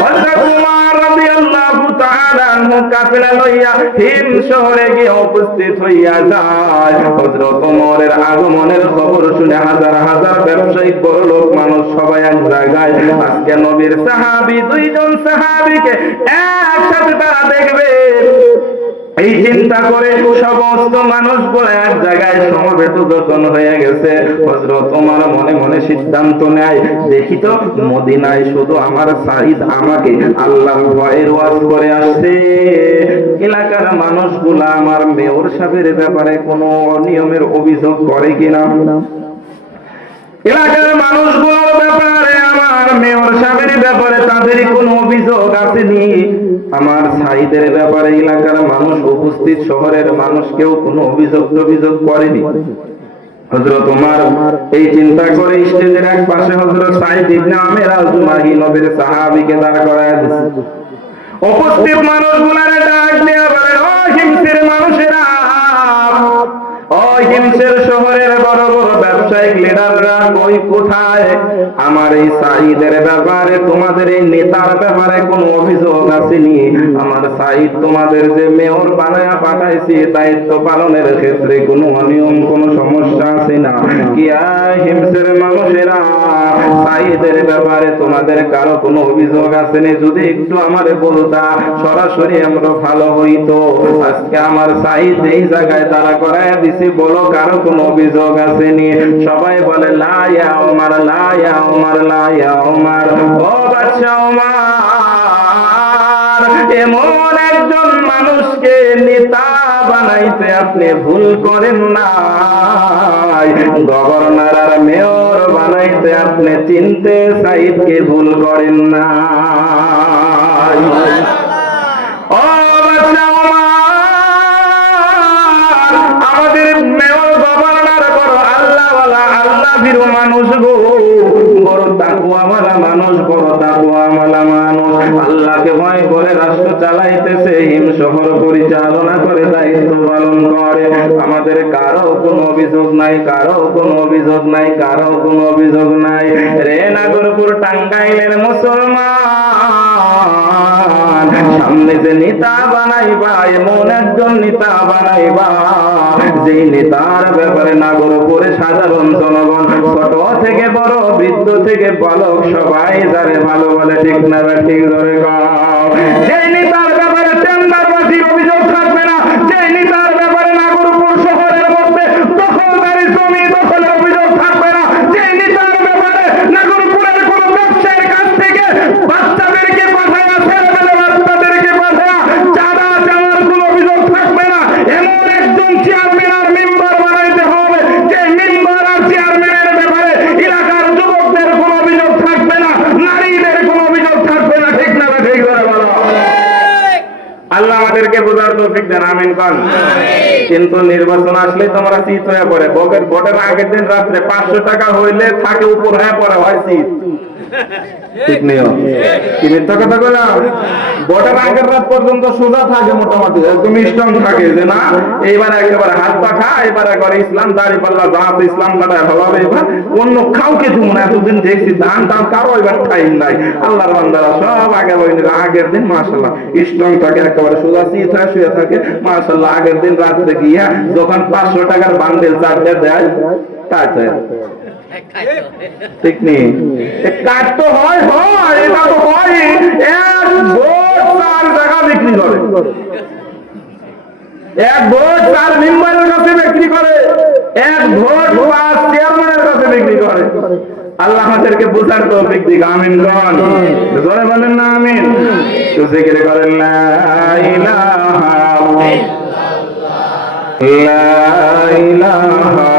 হযরত ওমর রাদিয়াল্লাহু তাআলা আনহু কাফেলা লইয়া হিম শহরে গিয়ে উপস্থিত হইয়া যায়। হযরত ওমরের আগমনের খবর শুনে হাজার হাজার ব্যবসায়িক বড়লোক মানুষ সবাই এক জায়গায়। আজকে নবীর সাহাবী, 2 জন সাহাবীকে একসাথে তারা দেখবে, এই চিন্তা করে সমস্ত মানুষগুলো এক জায়গায় সমবেত যখন হয়ে গেছে। হযরত ওমর মনে মনে সিদ্ধান্ত নেয়, দেখি তো মদিনায় শুধু আমার সাঈদ আমাকে আল্লাহর ভয়ের ওয়াজ করে আসছে, এলাকার মানুষগুলা আমার মেয়র সাহেবের ব্যাপারে কোনো অনিয়মের অভিযোগ করে কিনা, এলাকার মানুষগুলোর ব্যাপারে, আমার মেয়র সাহেবের ব্যাপারে তাদের কোনো অভিযোগ আসেনি, আমার সাঈদের ব্যাপারে এলাকার মানুষ উপস্থিত শহরের মানুষ কেউ কোনো অভিযোগ করেনি। হযরত ওমর এই চিন্তা করে স্টেজের এক পাশে হযরত সাঈদ ইবনে আমির আল-জুমাহি নবীর সাহাবীকে দাঁড় করায় দিয়েছে। উপস্থিত মানুষগুলোরে ডাক দিয়ে বলে, ও হিমসের মানুষেরা, ও হিমসের শহরের বড় বড় ব্যবসায়িক লিডাররা কই কোথায়? আমার এই সাঈদের ব্যাপারে, তোমাদের এই নেতার ব্যাপারে কোনো অভিযোগ আসেনি? আমার সাঈদ তোমাদের যে মেয়র বানায়া পাঠাইছি, দায়িত্ব পালনের ক্ষেত্রে কোনো অনিয়ম কোনো সমস্যা আছে না কি? হিমসের মানুষেরা, সাঈদের ব্যাপারে তোমাদের কারো কোনো অভিযোগ আসেনি? যদি একটু আমারে বলতা, সরাসরি আমরা ভালো হইতো। আজকে আমার সাঈদ এই জায়গায় দাঁড়া করায় দিছি, বলো কারো কোনো অভিযোগ আসেনি? সবাই বলে লা ইয়া ওমর, লা ইয়া ওমর, লা ইয়া ওমর। ও বাদশা ওমর, এমন একজন মানুষকে নেতা বানাইতে আপনি ভুল করেন না, গভর্নর আর মেয়র বানাইতে আপনি চিনতে সাঈদকে ভুল করেন না। ও বাদশা ওমর, আমাদের মেয়র গভর্নর বড় আল্লাহওয়ালা, আল্লাহ ভীরু মানুষ গো, বড় তাকওয়াওয়ালা মানুষ, বড় তাকওয়াওয়ালা মানুষ, আল্লাহকে ভয় করে রাষ্ট্র চালাইতেছে, হিম শহর পরিচালনা করে, দায়িত্ব পালন করে। আমাদের কারো কোনো অভিযোগ নাই, কারো কোনো অভিযোগ নাই, কারো কোনো অভিযোগ নাই। রে নাগরপুর টাঙ্গাইলের মুসলমান, সামনে যে নেতা বানাইবা, এমন একজন নেতা বানাইবা যে নেতার ব্যাপারে নাগরপুরে সাধারণ জনগণ, ছোট থেকে বড়, বৃদ্ধ থেকে বালক, সবাই যারে ভালো বলে, ঠিক না ঠিক ধরে গাও। সেই নেতার ব্যাপারে টেন্ডারবাজির অভিযোগ থাকবে না, সেই নেতার ব্যাপারে নাগরপুর শহরের মধ্যে দখলদারি জমি দখলের অভিযোগ থাকবে না, সেই নেতার ব্যাপারে নাগরপুরের কোন ব্যবসায়ীর কাছ থেকে বাচ্চাদেরকে পাঠায়, ছেলেমেয়ে বাচ্চাদেরকে পাঠায় দেন, আমিন কোন। কিন্তু নির্বাচন আসলে তোমরা চিত হয়ে পড়ে, ভোটের আগের দিন রাত্রে 500 টাকা হইলে থাকে উপর হয়ে পড়ে হয় চিত। ঠিক নেই কি মিথ্যা কথা বললাম? ভোটের আগের রাত পর্যন্ত সোজা থাকে, মোটামুটি একদম স্ট্রং থাকে যে না এইবার একেবারে হাত পা খা, এবার একবার ইসলাম দাড়ি পাল্লা জাহাজ ইসলাম কাটায় ভালোভাবে এবার অন্য কাউকে দিব না। এতদিন দেখছি ধান টান কারো এবার টাইম নাই। আল্লাহর বান্দারা সব আগের দিন মাশাআল্লাহ স্ট্রং থাকে, একেবারে সোজা চিত হয়ে শুয়ে থাকে মাশাআল্লাহ। আগের দিন রাত্রে গিয়া যখন 500 টাকার বান্ডেল চারটে দেয় তাতে ঠিক নেই কাজ তো হয়, এটা তো হয়। এক ভোট 4 টাকা বিক্রি করে, এক ভোট 4 মেম্বারের কাছে বিক্রি করে, এক ভোট 5 চেয়ারম্যানের কাছে বিক্রি করে। আল্লাহ আমাদেরকে বুঝার তৌফিক দিক, আমিন কোন। জোরে বলেন না আমিন। তো জিকির করেন লা ইলাহা ইল্লাল্লাহ, লা ইলাহা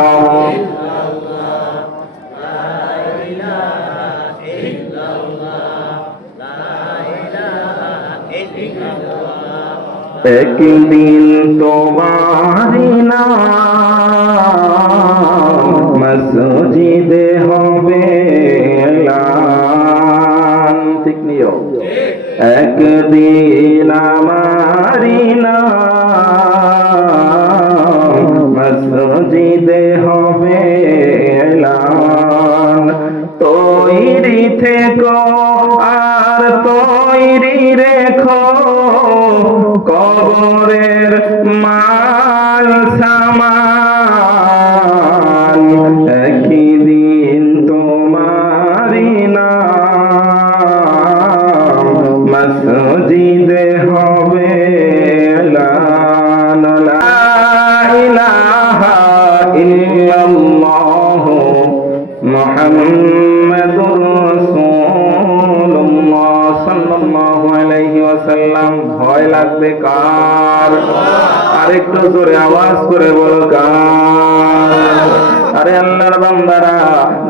একদিন তোমারি নাম মসজিদে হবে এলান, ঠিক নিও। একদিন আমারি নাম মসজিদে হবে এলান। তৈরি থেকো আর তৈরি রেখো কবরের মাল সামান। একই দিন তোমারি নাম মসজিদে হবে এলান। লা ইলাহা ইল্লাল্লাহ মুহাম্মাদুর রাসূলুল্লাহ সাল্লাল্লাহু আলাইহি ওয়াসাল্লাম। ভয় লাগবে কার? আরেকটু জোরে আওয়াজ করে বলো কার? আরে আল্লাহর বান্দারা,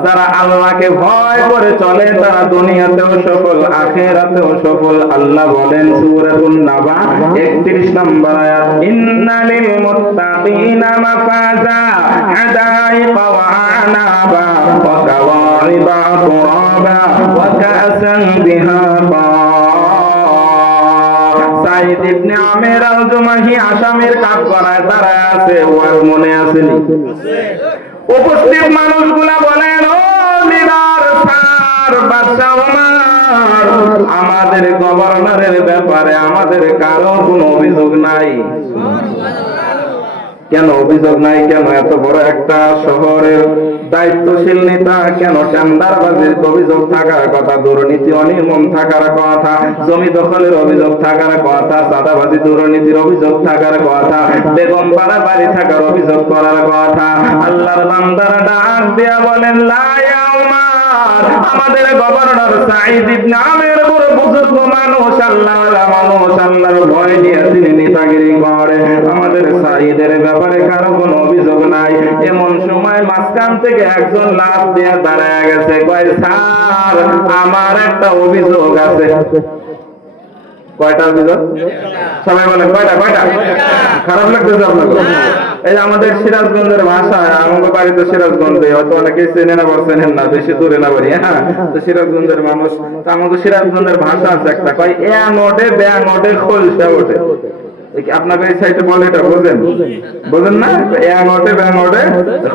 যারা আল্লাহকে ভয় করে চলে তারা দুনিয়াতেও সফল আখিরাতেও সফল। আল্লাহ বলেন সূরাতুন নাবা 31 নম্বর আয়াত, ইন্নালিল মুত্তাকিনা মাফাজা হাদাইকা ওয়া আনাবা ওয়া কাওয়াইবা তুরাবা ওয়া কাসান দিহাবা। সাইদ ইবনে আমের আল-জুমাহি আসামের কাঠগড়ায় দাঁড়ায় আছে, ওয়াজ মনে আসেনি? উপস্থিত মানুষগুলা বলেন, ও লিডার স্যার, বাদশা ওমর, আমাদের গভর্নরের ব্যাপারে আমাদের কারো কোনো অভিযোগ নাই। কেন অভিযোগ নাই? কেন? এত বড় একটা শহরের দায়িত্বশীল নেতা, কেন টেন্ডারবাজির অভিযোগ থাকার কথা, দুর্নীতি অনিয়ম থাকার কথা, জমি দখলের অভিযোগ থাকার কথা, চাঁদাবাজি দুর্নীতির অভিযোগ থাকার কথা, বেগম বাড়াবাড়ি থাকার অভিযোগ করার কথা। আল্লাহর বান্দারা ডাক দিয়া বলেন, লা ইয়া উমর, আমাদের গভর্নর সাঈদ ইবনে আমের বড় বুজুর্গ মানুষ, আল্লাহর মানুষ, আল্লাহর ভয় নিয়ে তিনি নেতাগিরি করে, আমাদের সাঈদের ব্যাপারে কারো কোনো অভিযোগ নাই। এমন সময় মাঝখান থেকে একজন লাফ দিয়ে দাঁড়ায় গেছে, কয়, স্যার আমার একটা অভিযোগ আছে। কয়টা অভিযোগ? সবাই বলেন কয়টা? খারাপ লাগতেছে আপনাকে? এই যে আমাদের সিরাজগঞ্জের ভাষা, আমাদের বাড়ি তো সিরাজগঞ্জে, হয়তো অনেকেই চেনে না বা চেনেন না, বেশি দূরে না বাড়ি। হ্যাঁ, তো সিরাজগঞ্জের মানুষ, আমাদের সিরাজগঞ্জের ভাষা আছে একটা, কয় এ নোটে ব্যাং ওঠে খোলসা ওঠে। আপনাদের এই সাইডে বলে, এটা বোঝেন না? এ নোটে ব্যাং ওঠে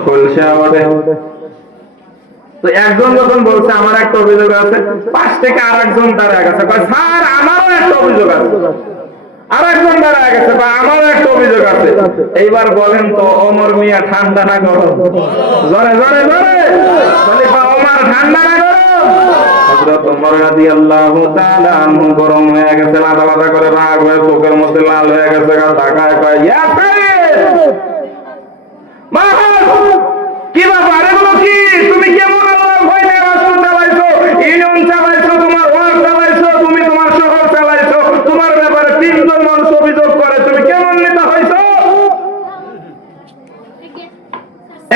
খোলসা ওঠে। তো একজন যখন বলছে আমার একটা অভিযোগ আছে, পাশ থেকে আর একজন দাঁড়ায় গেছে, স্যার আমারও একটা অভিযোগ আছে। আর একজন দাঁড়ায় গেছে, আমারও একটা অভিযোগ আছে। এইবার বলেন তো ওমর মিয়া ঠান্ডা না গরম? জোরে জোরে জোরে খলিফা ওমর ঠান্ডা না গরম? হযরত ওমর রাদিয়াল্লাহু তাআলা আনহু গরম হয়ে গেছে, মাথা মাথা করে রাগ হয়ে চোখের মধ্যে লাল হয়ে গেছে, তাকায় কয়, ইয়া সাইয়্যিদ কি ব্যাপার? এগুলো কি? তুমি কেমন আল্লাহর ভয় নিয়ে রাষ্ট্র চালাইছো, ইউনিয়ন চালাইছো, তোমার ওয়ার্ড চালাইছো, তুমি তোমার শহর চালাইছো, তোমার ব্যাপারে 3 জন মানুষ অভিযোগ করে, তুমি কেমন নেতা হইছো?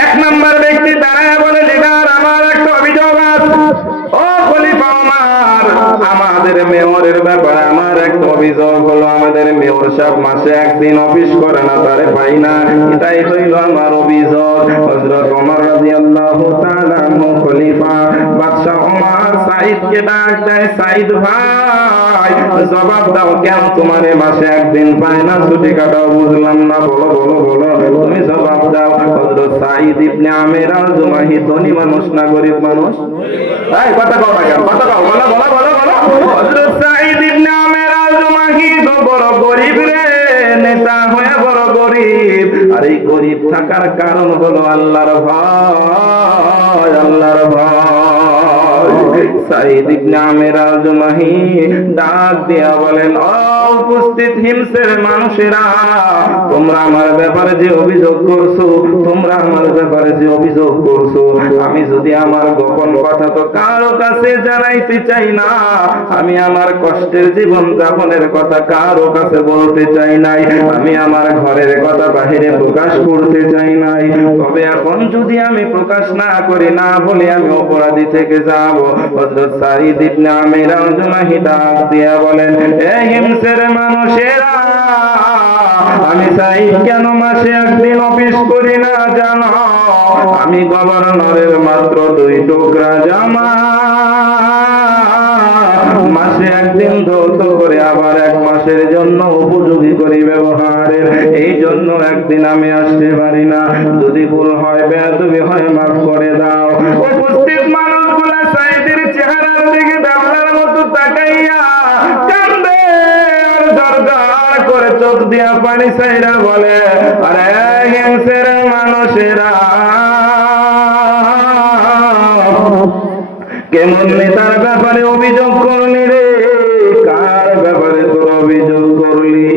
এক নাম্বার ব্যক্তি দাঁড়ায় বলে, লিডার আমার একটা অভিযোগ আছে। ও খলিফা ওমর, আমাদের মেয়রের ব্যাপারে আমার একটা অভিযোগ হলো আমাদের মেয়র সাহেব মাসে একদিন অফিস করে না, তারে পাই না, এটাই হইল আমার অভিযোগ। হযরত ওমর রাদিয়াল্লাহু তাআলা খলিফা বাদশা ওমর সাঈদকে ডাক দেয়, সাঈদ ভাই জবাব দাও, কেন তোমার মাসে একদিন পায় না, ছুটি কাটাও বুঝলাম না, বলো বলো বলো, তুমি জবাব দাও। হযরত সাঈদ ইবনে আমির আল-জুমাহি ধনী মানুষ না গরিব মানুষ? এই কথা কও না কেন, কথা কও, বলো বলো বলো বলো। হযরত সাঈদ ইবনে আমির আল-জুমাহি তো বড় গরিব রে, নেতা হয়ে বড় গরিব। আর এই গরিব থাকার কারণ হলো আল্লাহর ভয়, আল্লাহর ভয়। সাঈদ ইবনে আমির আল-জুমাহি ডাক দিয়া বলেন, ও উপস্থিত হিমসের মানুষেরা, তোমরা আমার ব্যাপারে যে অভিযোগ করছো, তোমরা আমার ব্যাপারে যে অভিযোগ করছো, আমি যদি আমার গোপন কথা তো কারো কাছে জানাইতে চাই না, আমি আমার কষ্টের জীবন যাপনের কথা কারো কাছে বলতে চাই নাই, আমি আমার ঘরের কথা বাহিরে প্রকাশ করতে চাই নাই। তবে এখন যদি আমি প্রকাশ না করি, না বলে আমি অপরাধী থেকে যাব। হযরত সাঈদ ইবনে আমির আল-জুমাহি ডাক দিয়া বলেন, হে হিমসের মানুষেরা, আমি সাঈদ কেন মাসে একদিন অফিস করি না জানো? আমি গভর্নরের মাত্র 2 টুকরা জামা মাসে একদিন ধৌত করে আবার 1 মাসের জন্য উপযোগী করি ব্যবহারের, এই জন্য একদিন আমি আসতে পারি না। যদি ভুল হয়, বেয়াদবি হয়, মাফ করে দাও। উপস্থিত মানুষগুলা সাঈদের চেহারার দিকে দামলার মতো তাকাইয়া কান্দে আর দরকার করে চোখ দিয়া পানি ছাইরা বলে, আরে হিমসের মানুষেরা, কেমন নেতার ব্যাপারে অভিযোগ করলি রে? কার ব্যাপারে তোর অভিযোগ করলি?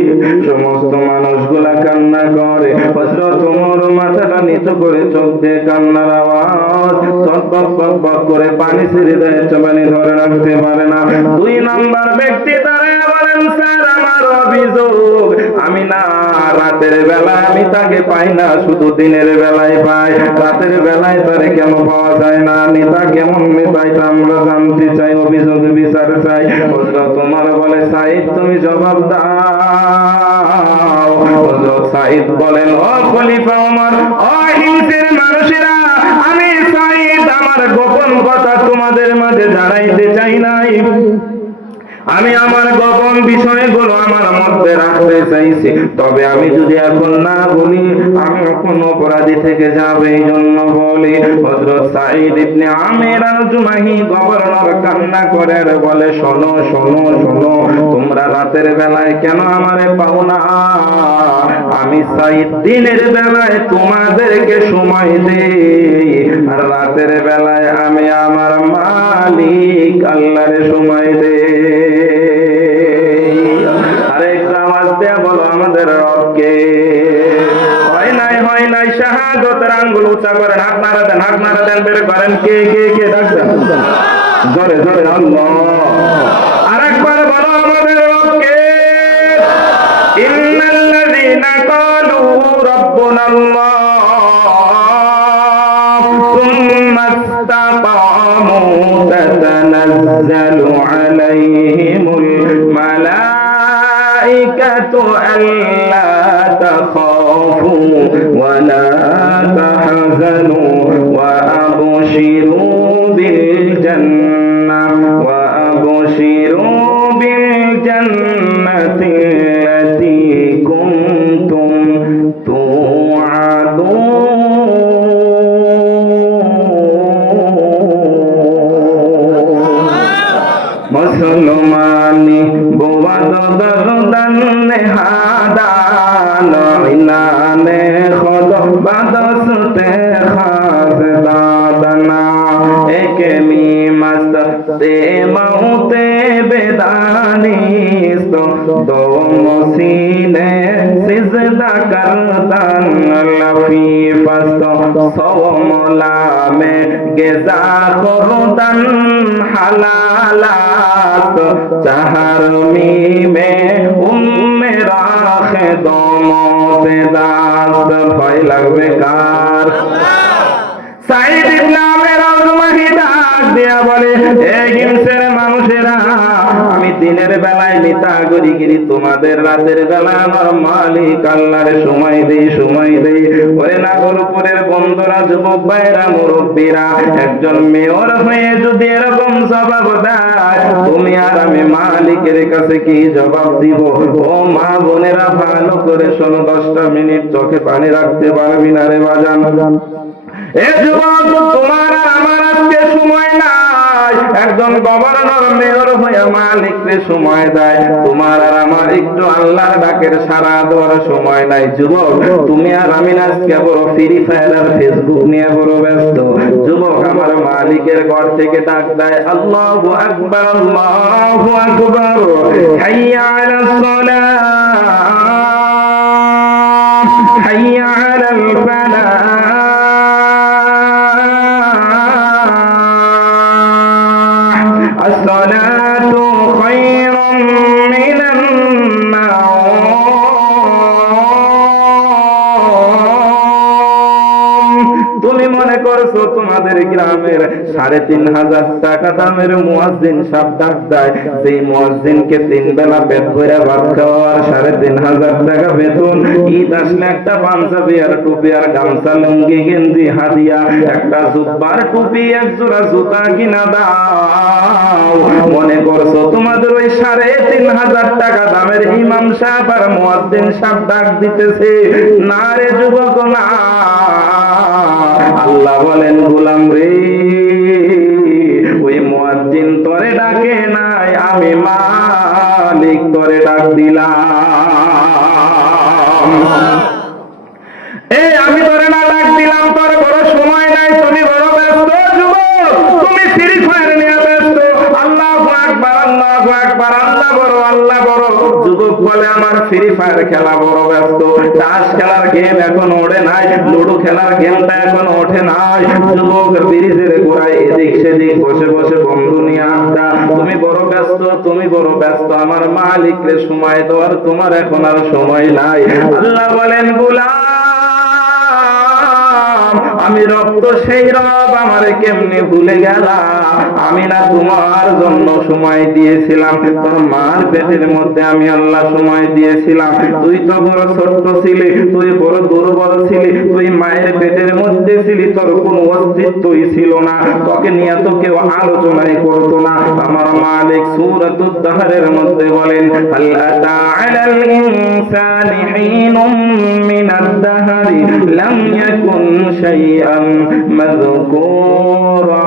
সমস্ত মানুষগুলা কান্না করে। হযরত ওমর মাথাটা নিচু করে চোখ দিয়ে কান্নার আওয়াজ, চকবক চকবক করে পানি ছেড়ে দেয়, পানি ধরে রাখতে পারে না। 2 নাম্বার ব্যক্তি দাঁড়ায় বলেন, স্যার আমার অভিযোগ, আমি না রাতের বেলা আমি তাকে পাই না, শুধু দিনের বেলায় পাই, রাতের বেলায় তারে কেন পাওয়া যায় না? নেতা কেমন নেতা, এটা আমরা জানতে চাই, অভিযোগ বিচার চাই। হযরত ওমর বলে, সাঈদ তুমি জবাব দাও। হযরত সাঈদ বলেন, ও খলিফা ওমর, ও হিমসের মানুষেরা, আমি সাঈদ আমার গোপন কথা তোমাদের মাঝে জানাইতে চাই নাই, আমি আমার গোপন বিষয়গুলো আমার মধ্যে রাখতে চাইছি। তবে আমি যদি এখন না বলি, আমি এখন অপরাধী থেকে যাবে, এই জন্য বলি। হযরত সাঈদ ইবনে আমির আল-জুমাহি গভর্নর কান্না করে আর বলে, শোনো শোনো শোনো, তোমরা রাতের বেলায় কেন আমারে পাও না? আমি সাঈদ দিনের বেলায় তোমাদেরকে সময় দেই, আর রাতের বেলায় আমি আমার মালিক আল্লাহরে সময় দেই। আরেকটা আওয়াজ দেয়া বলো, আমাদের রবকে। হয় নাই শাহাদাতের আঙ্গুল উঁচা করেন, হাত নাড়া দেন, হাত নাড়া দেন, বের করেন, কে কে কে ডাকছেন? জোরে জোরে আল্লাহ। আরেকবার বলো, আমাদের রবকে। ইন্নাল্লাযীনা ক্বালু রাব্বুনাল্লাহ সুম্মা ইসতাকামু তাতানাজ্জালু আলাইহিমুল মালাইকাতু আল্লা তাখাফু ওয়া লা তাহজানু ওয়া আবশিরু বিল জান্নাহ ওয়া আবশিরু বিল জান্নাতি আল্লাতী কুনতুম তুআদুন। মুসলমানি বোয়াদ দরদান নেহাদান ইনানে খদ বাদসতে খাজ দাদনা একেমি মস্ত তে মাউতে বেদানিস দো মসিনে সিজদা করতান লফি ফস্ত সওমলা মে গেজা করতান হালালাত চাহারমি মে উম্মে রাখে দমতে দাস। ভয় লাগবে কার? সাঈদ ইবনে আমির আল-জুমাহি ডাক দিয়া বলে, হে হিমসের মানুষ, মানুষেরা, আমি দিনের বেলায় মিতা গরিগিরি, তোমাদের রাতের বেলায় আমার মালিক আল্লাহর সময় দেই, সময় দেই। ওরে নাগরপুরের বন্ধুরা, যুবক ভাইরা, মুরব্বীরা, একজন মেয়র হয়ে যদি এরকম জবাব দেয়, তুমি আর আমি মালিকের কাছে কি জবাব দিব? ও মা বোনেরা, ভালো করে শোনো, 10টা মিনিট চোখে পানি রাখতে পারবি না রে বাজান। এ যুবক, তোমার আর আমার আজকে সময় নাই। একজন গভর্নর মেয়র হয়ে মালিককে সময় দেয়, তোমার আর আমার একটু আল্লাহর ডাকের সাড়া দেওয়ার সময় নাই। যুবক, তুমি আর আমি আজকে বড় ফ্রি ফায়ার আর ফেসবুক নিয়ে বড় ব্যস্ত। যুবক, আমার মালিকের ঘর থেকে ডাক দেয়, আল্লাহু আকবার, আল্লাহু আকবার, হাইয়া আলাস সালাহ, হাইয়া আলাল ফালাহ। الصلاة خير من النوم। তুমি মনে করছো তোমাদের গ্রামের ৩,৫০০ টাকা দামের মুয়াজ্জিন সাহেব ডাক দেয়, যেই মুয়াজ্জিনকে 3 বেলা পেট ভরে ভাত খাওয়ার ৩,৫০০ টাকা বেতন, ঈদ আসলে একটা পাঞ্জাবি আর টুপি আর গামছা লুঙ্গি গেঞ্জি হাদিয়া, একটা জুব্বার টুপি, এক জোড়া জুতা কিনা দাও। মনে করছো তোমাদের ওই ৩,৫০০ টাকা দামের ইমাম সাহেব আর মুয়াজ্জিন সাহেব ডাক দিতেছে? না রে যুবক, না। আল্লাহ বলেন, গোলাম রে, ওই মুয়াজ্জিন তোরে ডাকে নাই, আমি মালিক তোরে ডাক দিলাম। আমি তোরে না ডাক দিলাম, তোর বড় সময় নাই, তুমি বড় ব্যস্ত। যুবক, তুমি ফ্রি ফায়ার নিয়ে ব্যস্ত। আল্লাহু আকবার, আল্লাহু আকবার, আল্লাহ বড়, আল্লাহ বড়। যুবক বলে, আমার ফ্রি ফায়ার খেলা বড় ব্যস্ত, তাস খেলার গেম এখন ওঠে নাই, লুডো খেলার গেমটা এখন ওঠে নাই। যুবক ব্রিজের গোড়ায় এদিক সেদিক বসে বসে বন্ধু নিয়ে আড্ডা। তুমি বড় ব্যস্ত, তুমি বড় ব্যস্ত, আমার মালিককে সময় দেওয়ার তোমার এখন আর সময় নাই। আল্লাহ বলেন, গোলাম, আমি রব তো সেই রব, আমারে কেমনে ভুলে গেলা? আমি না তোমার জন্য সময় দিয়েছিলাম, তোর মার পেটের মধ্যে আমি আল্লাহ সময় দিয়েছিলাম। তুই তো বড় ছোট্ট ছিলি, তুই বড় দুর্বল ছিলি, তুই মায়ের পেটের মধ্যে ছিলি, তোর কোনো অস্তিত্বই ছিল না, তোকে নিয়ে তো কেউ আলোচনাই করতো না। আমার মালিক সূরাতুদ দাহরের মধ্যে বলেন, হাল আতা আলাল ইনসানি হিনুম মিনাদ দাহরি লাম ইয়াকুন শাইআন মাযকুরা।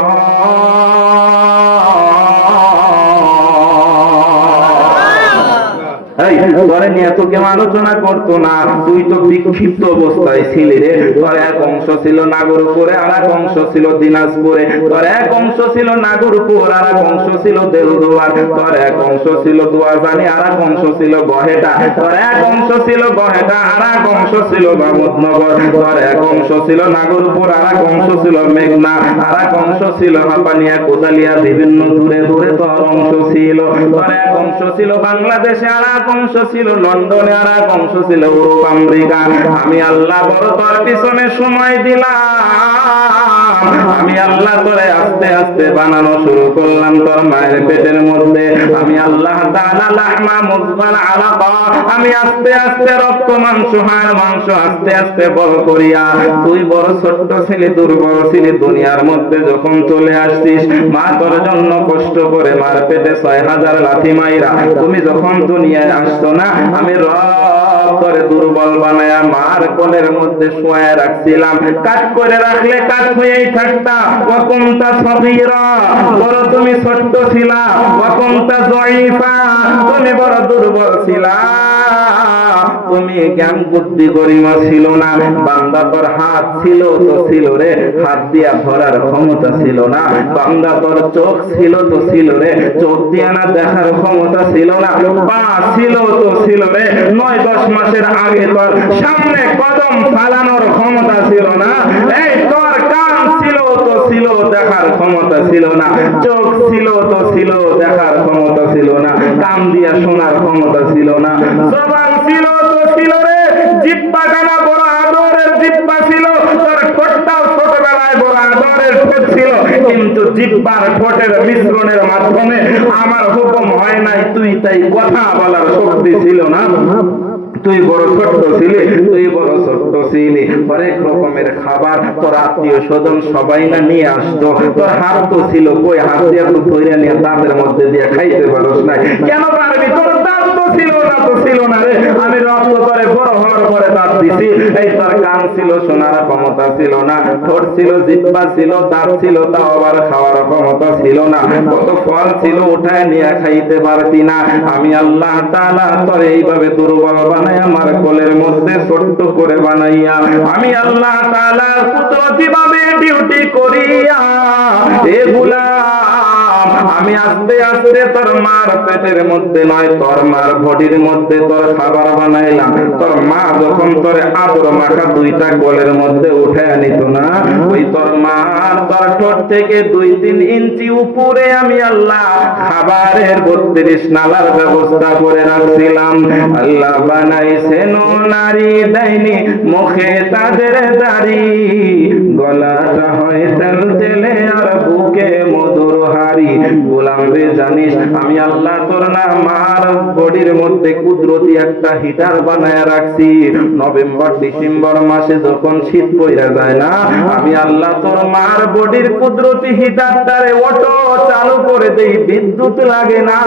তোরে নিয়ে তো কেউ আলোচনা করতো না, তুই তো বিক্ষিপ্ত অবস্থায় ছিলি রে। তোর এক অংশ ছিল নাগরপুরে, আর এক অংশ ছিল দিনাজপুরে। তোর এক অংশ ছিল নাগরপুর, আর এক অংশ ছিল দেলদুয়ার। তোর এক অংশ ছিল দুয়াজানি, আর এক অংশ ছিল গহেটা। তোর এক অংশ ছিল গহেটা, আর এক অংশ ছিল বামুদনগর। তোর এক অংশ ছিল নাগরপুর, আর এক অংশ ছিল মেঘনা, আর এক অংশ ছিল হাপানিয়া, কোদালিয়া, বিভিন্ন দূরে দূরে তোর অংশ ছিল। তোর এক অংশ ছিল বাংলাদেশে, আর এক অংশ ছিল লন্ডনে, আর এক অংশ ছিল ইউরোপ আমেরিকা। আমি আল্লাহ বড় তোর পিছনে সময় দিলাম। আমি আল্লাহ তোরে আস্তে আস্তে বানানো শুরু করলাম তোর মায়ের পেটের মধ্যে। আমি আল্লাহ তাআলা লাহমা মুযগাল আলাকা, আমি আস্তে আস্তে রক্ত মাংস হাড় মাংস আস্তে আস্তে বড় করিয়া, তুই বড় ছোট্ট ছিলি, দুর্বল ছিলি, দুনিয়ার মধ্যে যখন চলে আসছিস, মা তোর জন্য কষ্ট করে মার পেটে ৬,০০০ লাথি মাইরা তুমি যখন দুনিয়ায় আসতো না, আমি রব তোরে দুর্বল বানায়া মার কোলের মধ্যে শোয়ায় রাখছিলাম। কাট করে রাখলে কাট হয়েই থাকতা। ওয়া কুনতা সগীরা, বড় তুমি ছোট্ট ছিলা। ওয়া কুনতা যায়ীফা, তুমি বড় দুর্বল ছিলা। তুমি জ্ঞান বুদ্ধি গরিমা ছিল না। বান্দা তোর হাত ছিল তো ছিল রে, হাত দিয়া ধরার ক্ষমতা ছিল না। বান্দা তোর চোখ ছিল তো ছিল রে, চোখ দিয়া না দেখার ক্ষমতা ছিল না। পা ছিল তো ছিল রে, ৯-১০ মাসের আগে তোর সামনে কদম ফালানোর ক্ষমতা ছিল না। এই তোর কান ছিল তো ছিল, দেখার ক্ষমতা ছিল না। চোখ ছিল তো ছিল, দেখার ক্ষমতা ছিল না। কান দিয়া শোনার ক্ষমতা ছিল না। জবান ছিল তো ছিল রে, জিহ্বা টানা বড় আদরের জিহ্বা ছিল। তোর ঠোঁটটাও ছোটবেলায় বড় আদরের ঠোঁট ছিল, কিন্তু জিহ্বার ঠোঁটের মিশ্রণের মাধ্যমে আমার হুকুম হয় নাই, তুই তাই কথা বলার শক্তি ছিল না। তুই বড় ছোট্ট ছিলি, তুই বড় ছোট্ট ছিলি। অনেক রকমের খাবার তোর আত্মীয় স্বজন সবাই না নিয়ে আসতো, তোর হাত তো ছিল, কই হাত দিয়ে তো ধরে নিয়ে দাঁতের মধ্যে দিয়ে খাইতে পারস নাই। কেন পারবি? তোর দাঁত তো ছিল না, তো ছিল না রে। আমি রক্ত করে বড় হওয়ার পরে দাঁত দিছি। এই তোর কান ছিল, শোনার ক্ষমতা ছিল না, ঠোঁট ছিল, জিহ্বা ছিল, দাঁত ছিল, তাও আবার খাওয়ার ক্ষমতা ছিল না। কত ফল ছিল, উঠায় নিয়ে খাইতে পারতি না। আমি আল্লাহ তাআলা তোর এইভাবে দুর্বল বানাই, আমার কোলের মধ্যে ছোট্ট করে বানাইয়া, আমি আল্লাহ তাআলা কুদরতি ভাবে ডিউটি করিয়া এগুলা আমি আস্তে আস্তে তোর মার পেটের মধ্যে নয়, তোর মার বডির মধ্যে তোর খাবার বানাইলাম। তোর মা যখন তোর আদর মাখা দুইটা কোলের মধ্যে উঠে নিত না, ওই তোর মা তোর ঠোঁট থেকে 2-3 ইঞ্চি উপরে আমি আল্লাহ খাবারের 32 নালার ব্যবস্থা করে রাখছিলাম। আল্লাহ বানাইছেন নারী, দেয়নি মুখে তাদের দাড়ি, গলাটা হয় তেল তেলে আর বুকে মধুর হাড়ি। গোলাম রে জানিস আমি আল্লাহ তোর না মার বডির মধ্যে কুদরতি একটা হিটার বানায় রাখছি। নভেম্বর ডিসেম্বর মাসে যখন শীত পড়া যায় না, আমি আল্লাহ তোর মার বডির কুদরতি হিটারটারে অটো চালু করে দেই, বিদ্যুৎ লাগে না,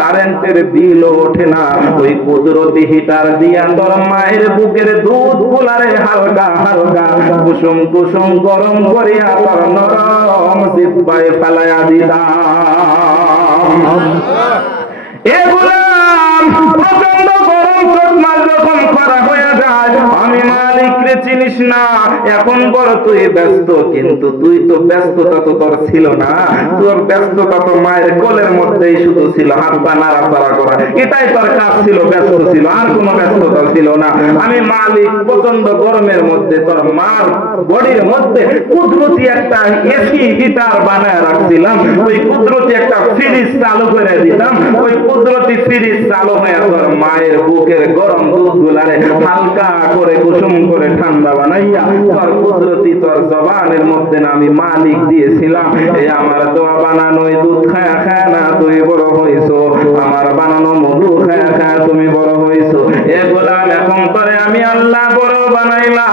কারেন্টের বিল ওঠে না। ওই কুদরতি হিটার দিয়া তোর মায়ের বুকের দুধ গুলারে হালকা হালকা কুসুম কুসুম গরম করিয়া তোর নরম জিহ্বায় ফেলাইয়া দিতাম। এগুলা প্রচন্ড গরম চোখমার যখন করা হয়ে যায়, আমি মালিক রে চিনিস না। এখন বড় তুই ব্যস্ত, কিন্তু তুই তো ব্যস্ততা তো তোর ছিল না। তোর ব্যস্ততা তো মায়ের কোলের মধ্যেই শুধু ছিল, হাত পা নাড়াচাড়া করা, এটাই তোর কাজ ছিল, ব্যস্ত ছিল, আর কোনো ব্যস্ততা ছিল না। আমি মালিক প্রচন্ড গরমের মধ্যে তোর মার বডির মধ্যে কুদরতি একটা এসি হিটার বানায় রাখছিলাম। ওই কুদরতি একটা ফ্রিজ চালু করে দিতাম, ওই কুদরতি ফ্রিজ চালু হয়ে তোর মায়ের বুকের গরম দুধ গুলারে হালকা করে কুসুম করে ঠান্ডা বানাইয়া তোর কুদরতি তোর জবানের মধ্যে না আমি মালিক দিয়েছিলাম। এই আমার দোয়া বানানো দুধ খায়া খায়া না তুই বড় হইছো, আমার বানানো মধু খায়া খায়া তুমি বড় হইছো। এগুলা এখন পরে আমি আল্লাহ বড় বানাইলাম।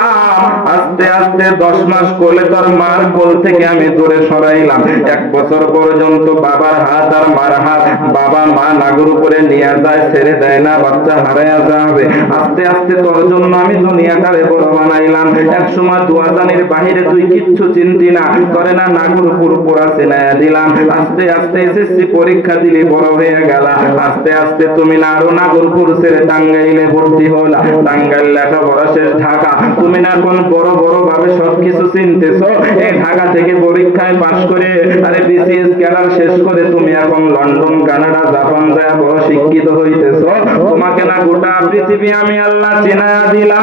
আস্তে আস্তে 10 মাস কোলে তোর মার কোল থেকে আমি দূরে সরাইলাম। 1 বছর পর্যন্ত বাবার হাত আর মার হাত, বাবা মা নাগর উপরে নিয়ে যায়, ছেড়ে দেয় না, বাচ্চা হারাইয়া যাবে। আস্তে আস্তে তোর জন্য আমি দুনিয়াটারে বড় বানাইলাম। এক সময় দুয়াজানির বাহিরে তুই কিচ্ছু চিনতি না, তোরে না নাগরপুর পুরা চিনাইয়া দিলাম। আস্তে আস্তে এসএসসি পরীক্ষা দিলি, বড় হয়ে গেলা। আস্তে আস্তে তুমি না আরো নাগরপুর ছেড়ে টাঙ্গাইলে ভর্তি হলা, টাঙ্গাইল লেখাপড়া শেষ, ঢাকা। তুমি না এখন বড় বড় ভাবে সবকিছু চিনতেছো। এই ঢাকা থেকে পরীক্ষায় পাশ করে আরে বিসিএস ক্যাডার শেষ করে তুমি এখন লন্ডন, কানাডা, জাপান যায় বড় শিক্ষিত হইতেছো। তোমাকে না গোটা পৃথিবী আমি আল্লাহ চিনায়া দিলাম।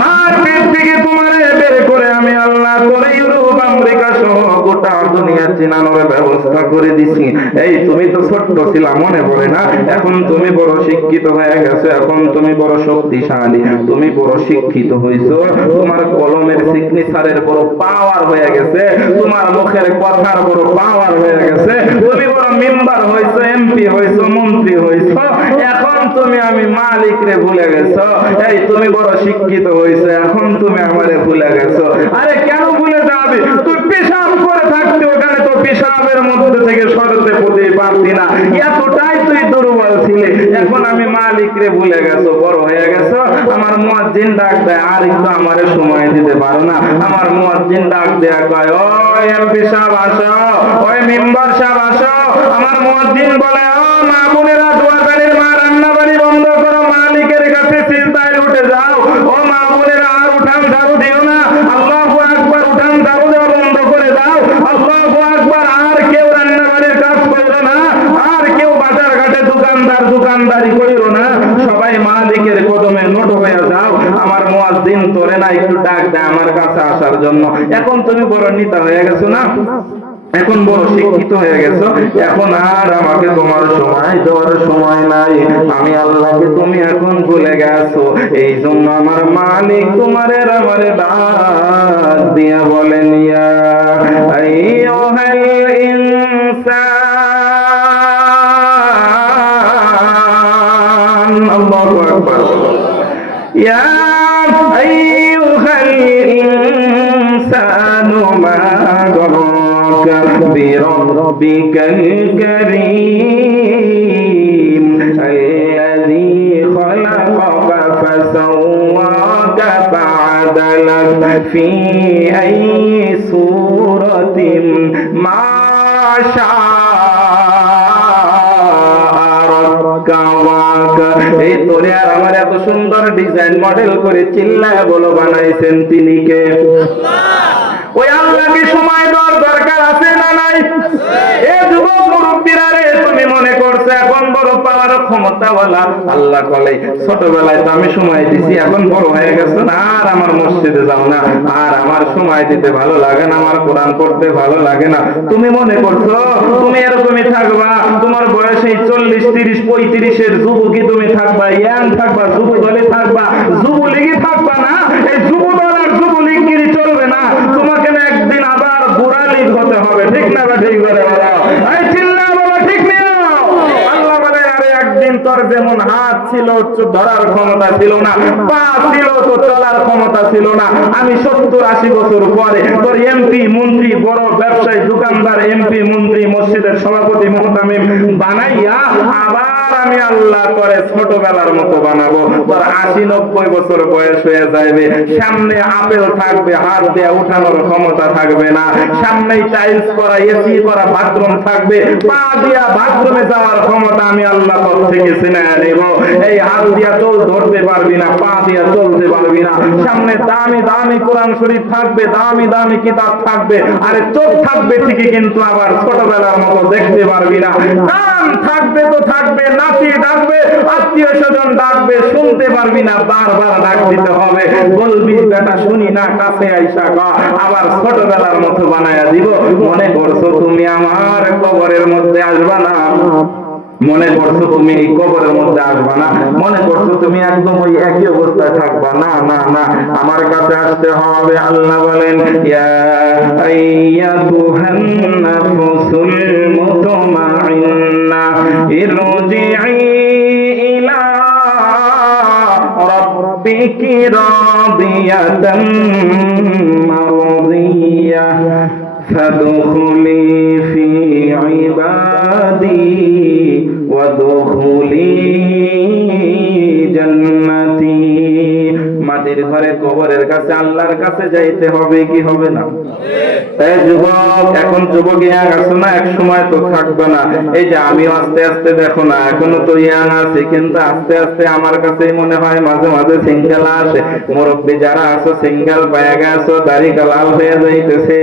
মার পেট থেকে তোমার বের করে আমি আল্লাহ করে ইউরোপ আমেরিকা সহ গোটা দুনিয়া চিনানোর ব্যবস্থা করে দিছি। এই তুমি তো ছোট্ট ছিলা, মনে পড়ে না? এখন তুমি বড় শিক্ষিত হয়ে গেছো, এখন তুমি বড় শক্তিশালী, তুমি বড় শিক্ষিত হইছো। তোমার কলমের সিগনেচারের বড় পাওয়ার হয়ে গেছে, তোমার মুখের কথার বড় পাওয়ার হয়ে গেছে, তুমি বড় মেম্বার হইছো, এমপি হইছো, মন্ত্রী হইছো। এখন তুমি আমি মালিক রে ভুলে গেছো। এই তুমি বড় শিক্ষিত হইছো, এখন তুমি আমারে ভুলে গেছো। আরে কেন ভুলে যাবে? তুই পেশাব করে থাকতে ওখানে তো পেশাবের মধ্যে থেকে সরতে পড়তে পারতি না, এতটাই তুই দুর্বল ছিলে। এখন আমি মালিক রে ভুলে গেছো, বড় হয়ে গেছো। আমার মুয়াজ্জিন ডাক দেয়, আর একটু আমারে সময় দিতে পারো না? আমার মুয়াজ্জিন ডাক দেয়া কয়, ও এমপি সাহেব আসো, ওই মেম্বার সাহেব আসো। আমার মুয়াজ্জিন বলে, ও মা বোনেরা, দুয়ারদানির মা রান্না বাড়ি বন্ধ করো, মালিকের কাছে সিজদায় উঠে যাও। ও মা বোনেরা, আর উঠান ঝাড়ু দিও না। আল্লাহু আকবার, উঠান ঝাড়ু দেওয়া বন্ধ করে দাও। আল্লাহু আকবার, আর কেউ রান্না বাড়ির কাজ করো না, আর কেউ বাজার ঘাটে দোকানদারি করিও না, সবাই মালিকের কদমে নোট হয়ে যাও। আমার মুয়াজ্জিন তোরে না একটু ডাক দেয় আমার কাছে আসার জন্য। এখন তুমি বড় নেতা হয়ে গেছো না? এখন বড় শিক্ষিত হয়ে গেছো, এখন আর আমাকে তোমার সময় দেওয়ার সময় নাই, আমি আল্লাহকে তুমি এখন ভুলে গেছো। এই জন্য আমার মালিক তোমার আমার ডাক দিয়া বলেন, ইয়া আইয়ুহাল ইনসান, আল্লাহু আকবার, ইয়া আইয়ুহাল ইনসানু মা بربك الكريم الذي خلقك فسواك فعدلك في أي صورة ما شاء ركبك। এই তোরে আর আমার এত সুন্দর ডিজাইন মডেল করে চিল্লায় বলো বানাইছেন তিনি কে? ওই আল্লাহকে সময় দেওয়ার দরকার আছে না নাই? এ যুবক মুরব্বীরা রে, তুমি মনে করছো এখন বড় পাওয়ার ক্ষমতাওয়ালা। আল্লাহ বলে ছোটবেলায় তো আমি সময় দিছি, এখন বড় হয়ে গেছো না, আর আমার মসজিদে যাও না, আর আমার সময় দিতে ভালো লাগে না, আমার কোরআন পড়তে ভালো লাগে না। তুমি মনে করছো তুমি এরকমই থাকবা, তোমার বয়স এই 40, 30, 35-এর যুবকই তুমি থাকবা, ইয়াং থাকবা, যুবদলে থাকবা, যুবলীগই থাকবা না। এই যুবদল আর যুবলীগগিরি চলবে না, তোমাকে না একদিন আবার বুড়া লীগ হতে হবে, ঠিক না? ঠিক করে বলো, এই চিল্লা বলো, ঠিক না? আল্লাহ বলে, আরে একদিন তোর যেমন হাত ছিল ধরার ক্ষমতা ছিল না, পা ছিল তো চলার ক্ষমতা ছিল না, আমি 70-80 বছর পরে তোর এমপি মন্ত্রী, বড় ব্যবসায়ী, দোকানদার, এমপি মন্ত্রী, মসজিদের সভাপতি, মুহতামিম বানাইয়া আবার আমি আল্লাহ করে ছোটবেলার মতো বানাবো। তোর 80-90 বছর বয়স হয়ে যাবে, সামনে আপেল থাকবে, হাত দিয়ে উঠানোর ক্ষমতা থাকবে না, সামনেই টাইলস করা, এসি করা বাথরুম থাকবে, পা দিয়া বাথরুমে যাওয়ার ক্ষমতা আমি আল্লাহ তোর থেকে ছিনে নেব। এই হাত দিয়া চল ধরতে পারবি না, পা দিয়া চলতে পারবি না, সামনে দামি দামি কোরআন শরীফ থাকবে, দামি দামি কিতাব থাকবে, আরে চোখ থাকবে ঠিকই, কিন্তু আবার ছোটবেলার মতো দেখতে পারবি না। কান থাকবে তো থাকবে, নাতি ডাকবে, আত্মীয় স্বজন ডাকবে, শুনতে পারবি না, বারবার ডাক দিতে হবে, বলবি বেটা শুনি না, কাছে আইসা গা, আবার ছোটবেলার মতো বানায়া দিব। মনে করছো তুমি আমার কবরের মধ্যে আসবা না? মনে করছো তুমি এই কবরের মধ্যে আসবা না? মনে করছো তুমি একদম ওই একই অবস্থায় থাকবা? না না না, আমার কাছে আসতে হবে। আল্লাহ বলেন, ইয়া আইয়াতুহান নাফসুল মুতমাইন্না ইরজিই ইলা রাব্বিকি রাদিয়াতাম মারদিয়াহ ফাদখুলি ফি ইবাদি ওয়াদখুলি জান্নাতি। মাটির ঘরে কবরের কাছে আল্লাহর কাছে যাইতে হবে কি হবে না? এই যুবক, এখন যুবক ইয়াং আছো না, এক সময় তো থাকবে না। এই যে আমি আস্তে আস্তে দেখো না, এখনো তো ইয়াং আছি, কিন্তু আস্তে আস্তে আমার কাছেই মনে হয় মাঝে মাঝে সিঙ্গেল আসে। মুরব্বী যারা আছো সিঙ্গেল পায়ে গেছো, দাড়ি লাল হয়ে যাইতেছে,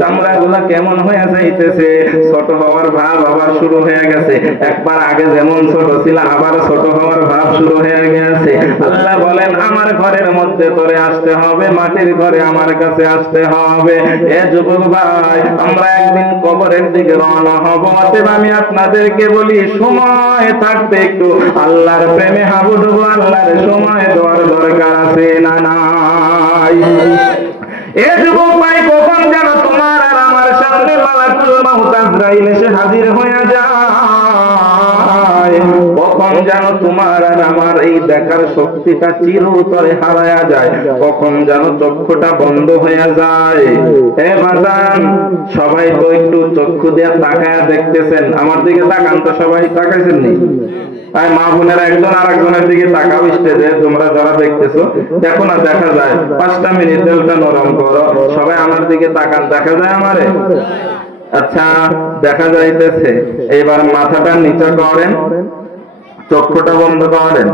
চামড়া গুলা কেমন হয়ে যাইতেছে, ছোট হওয়ার ভাব আবার শুরু হয়ে গেছে। একবার আগে যেমন ছোট ছিল, আবার ছোট হওয়ার ভাব শুরু হয়ে গেছে। আল্লাহ বলেন, আমার ঘরের মধ্যে তোরে আসতে হবে, মাটির ঘরে আমার কাছে আসতে হবে। এ যুবক ভাই, আমরা একদিন কবরের দিকে রওনা হব। অতএব আমি আপনাদেরকে বলি, সময় থাকতে একটু আল্লাহর প্রেমে হাবুডুবু, আল্লাহর সময় দেওয়ার দরকার আছে না নাই? এ যুবক ভাই, কখন যেন তোমার আর আমার সামনে মালাকুল মাউত আজরাইল এসে হাজির হয়ে যায়, কখন যেন তোমার আর আমার এই দেখার শক্তিটা চিরতরে হারায়া যায়, কখন যেন চক্ষুটা বন্ধ হয়ে যায়। হে বাজান, সবাই তো একটু চক্ষু দিয়ে তাকায়া দেখতেছেন, আমার দিকে তাকান তো, সবাই তাকাইছেন নি? তাই মা বোনেরা একজন আর একজনের দিকে তাকাও স্টেজে, তোমরা যারা দেখতেছো দেখো না, দেখা যায় 5টা মিনিট দিলটা নরম করো, সবাই আমার দিকে তাকান, দেখা যায় আমারে? আচ্ছা, দেখা যাইতেছে। এবার মাথাটা নিচে করেন, চক্ষুটা বন্ধ করেন,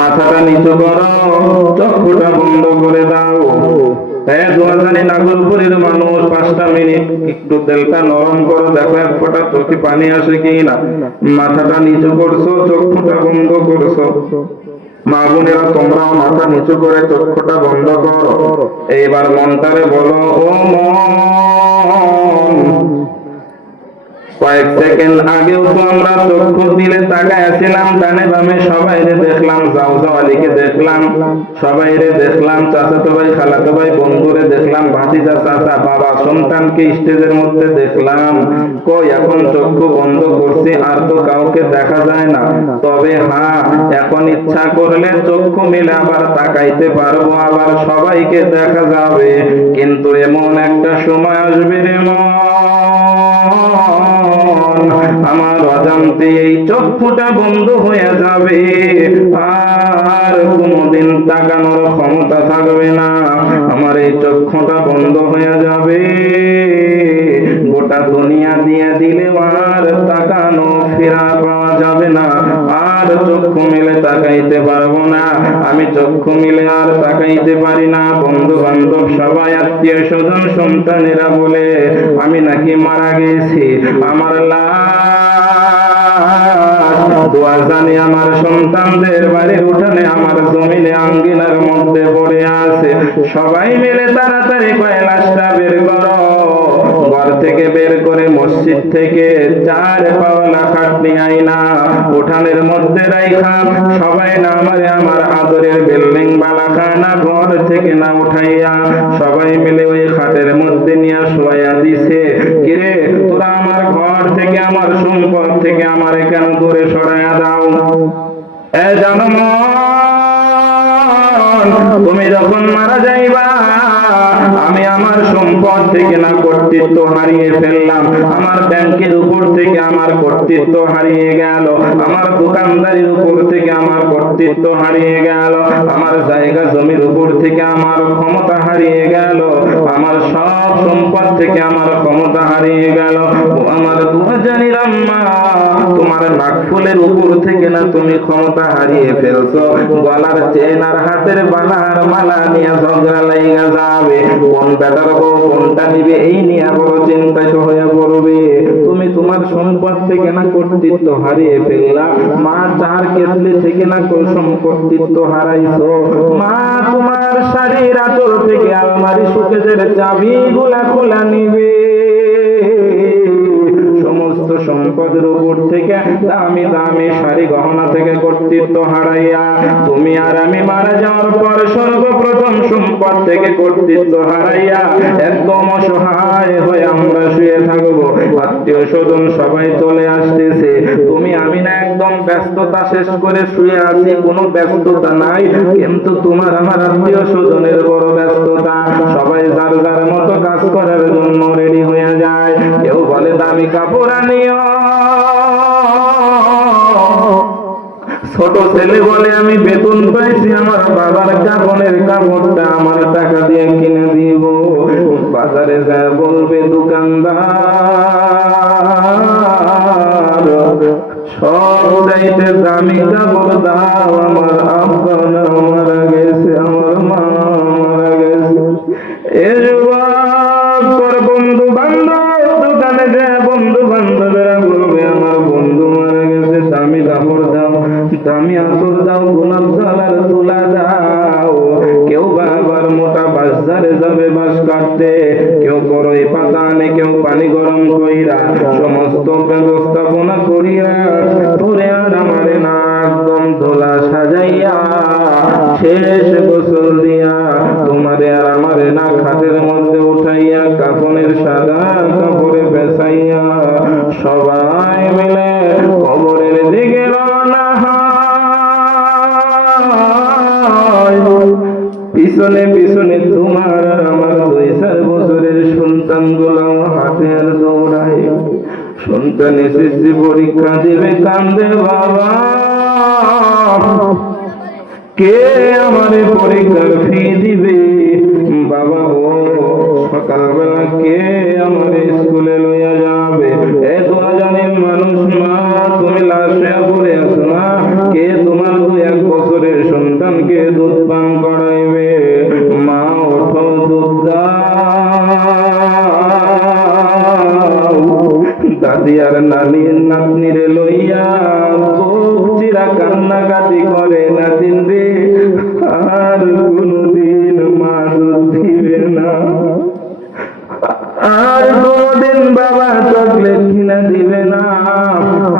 মাথাটা নিচু করো, চক্ষুটা বন্ধ করে দাও। হ্যাঁ, দুয়াজানি নাগলপুরের মানুষ, 5টা মিনিট একটু দিলটা নরম করো, দেখো এক ফোঁটা চোখে পানি আসে কি না। মাথাটা নিচু করছো, চক্ষুটা বন্ধ করছো। মা বোনেরা, তোমরাও মাথা নিচু করে চক্ষুটা বন্ধ করো। এইবার মনটারে বলো, ও মন, কয়েক সেকেন্ড আগেও তো আমরা চক্ষু দিলে তাকায় ছিলাম, ডানে বামে সবাইরে দেখলাম, জাওজাওয়ালিকে দেখলাম, সবাইরে দেখলাম, চাচাতো ভাই খালাতো ভাই বন্ধুরে দেখলাম, ভাতিজা চাচা বাবা সন্তানকে স্টেজের মধ্যে দেখলাম। কই এখন চক্ষু বন্ধ করছি, আর তো কাউকে দেখা যায় না। তবে হ্যাঁ, এখন ইচ্ছা করলে চক্ষু মিলে আবার তাকাইতে পারবো, আবার সবাইকে দেখা যাবে। কিন্তু এমন একটা সময় আসবে রে মন, আমার অজান্তে এই চক্ষুটা বন্ধ হয়ে যাবে, আর কোনোদিন তাকানোর ক্ষমতা থাকবে না। আমার এই চক্ষুটা বন্ধ হয়ে যাবে, গোটা দুনিয়া দিয়ে দিলেও আর তাকানো ফেরা পাওয়া যাবে না, আর চক্ষু মিলে তাকাইতে পারবো না। আমি চক্ষু মিলে আর তাকাইতে পারি না। বন্ধু বান্ধব সবাই, আত্মীয় স্বজন সন্তানেরা বলে আমি নাকি মারা গেছি, আমার দোয়া জানি আমার সন্তানদের বাড়ির উঠানে, আমার জমিনে আঙ্গিনার মধ্যে পড়ে আছে। সবাই মিলে তাড়াতাড়ি কয় লাশটা বের করো। ঘর থেকে বের করে মসজিদ থেকে 4 পাওলা খাটনি আইনা উঠানের মধ্যে রাইখা সবাই না আমার আদরের বিল্ডিং বালাখানা ঘর থেকে না উঠাইয়া সবাই মিলে ওই খাটের মধ্যে নিয়ে শোয়া দিছে। কিরে তোরা আমার ঘর থেকে, আমার সম্পদ থেকে আমার কেন দূরে সরাইয়া দাও? এ জনম, তুমি যখন মারা যাইবা, আমি আমার সম্পদ থেকে না কর্তৃত্ব হারিয়ে ফেললাম, আমার ব্যাংকের উপর থেকে আমার কর্তৃত্ব হারিয়ে গেল, আমার দোকানদারির উপর থেকে আমার কর্তৃত্ব হারিয়ে গেল, আমার জায়গা জমির উপর থেকে আমার ক্ষমতা হারিয়ে গেল, আমার সব সম্পদ থেকে আমার ক্ষমতা হারিয়ে গেল। আমার দোয়া জানিলাম মা, তোমার নাকফুলের উপর থেকে না তুমি ক্ষমতা হারিয়ে ফেলছো, গলার চেন আর হাতের বালার মালা নিয়ে ঝগড়া লাইগা যাবে, কোন বেটার বউ কোনটা নিবে এই নিয়ে বড় চিন্তিত হয়ে পড়বে। তুমি তোমার সম্পদ থেকে না কর্তৃত্ব হারিয়ে ফেললা, মা 4 কেতলি থেকে না কর্তৃত্ব হারাইছো, মা তোমার শাড়ির আঁচল থেকে আলমারি শোকেজের চাবিগুলা খোলা নিবে, সমস্ত সম্পদের উপর থেকে দামি দামি শাড়ি গহনা থেকে কর্তৃত্ব হারাইয়া তুমি আর আমি মারা যাওয়ার পর সর্বপ্রথম সম্পদ থেকে কর্তৃত্ব হারাইয়া একদম অসহায় হয়ে আমরা শুয়ে থাকবো। আত্মীয় স্বজন সবাই চলে আসতেছে, তুমি আমি না একদম ব্যস্ততা শেষ করে শুয়ে আছি, কোনো ব্যস্ততা নাই, কিন্তু তোমার আমার আত্মীয় স্বজনের বড় ব্যস্ততা। সবাই যার যার মতো কাজ করার জন্য রেডি হয়ে যায়। কেউ বলে দামি কাপড় আনিও, ছোট ছেলে বলে আমি বেতন পাইছি, আমার বাবার কাপড়ের কাপড়টা আমার টাকা দিয়ে কিনে দিব। বাজারে যায় বলবে দোকানদার সব চাইতে দামি কাপড় দাও, আমার আব্বা মারা গেছে, আমার মা মারা গেছে। তোর বন্ধু বান্ধব দোকানে যায়, বন্ধু বান্ধবেরা বলবে আমার বন্ধু মারা গেছে, দামি কাপড় দাও, দামি আতর দাও, গোলাপ জল আর তুলা দাও। কেউ বাবার মোটা বাজারে যাবে বাঁশ কাটতে, কেউ বড়ই পাতা আনে, কেউ পানি গরম কইরা সমস্ত ব্যবস্থাপনা করিয়া তোরে আর আমারে না একদম ধোলা সাজাইয়া শেষ গোসল দিয়া তোমারে আর আমারে না খাটের মধ্যে উঠাইয়া কাফনের সাদা কাপড়ে বেছাইয়া সবাই মিলে কবরের দিকে রওনা হয়। পিছনে পিছনে তোমার আর আমার 2-4 বছরের সন্তান গুলো হাতে আর দৌড়ায়, সন্তান এসেছে পরীক্ষা দেবে, কান্দে বাবা কে আমারে পরীক্ষার ফি দিবে, বাবা ও সকালবেলা কে আমারে স্কুলে লইয়া যাবে। এ দোয়া জানি মানুষ মা, তুমি লাশে পড়ে আছো না, কে তোমার 2-1 বছরের সন্তানকে দুধ পান করাইবে, মা ওঠো দুধ দাও। দাদি আর নানির নাতনিরে লইয়া বুক চিরা কান্নাকাটি করে, নাতিন রে আর কোনদিন মা দুধ দিবে না, আর কোনোদিন বাবা চকলেট কিনে দিবে না,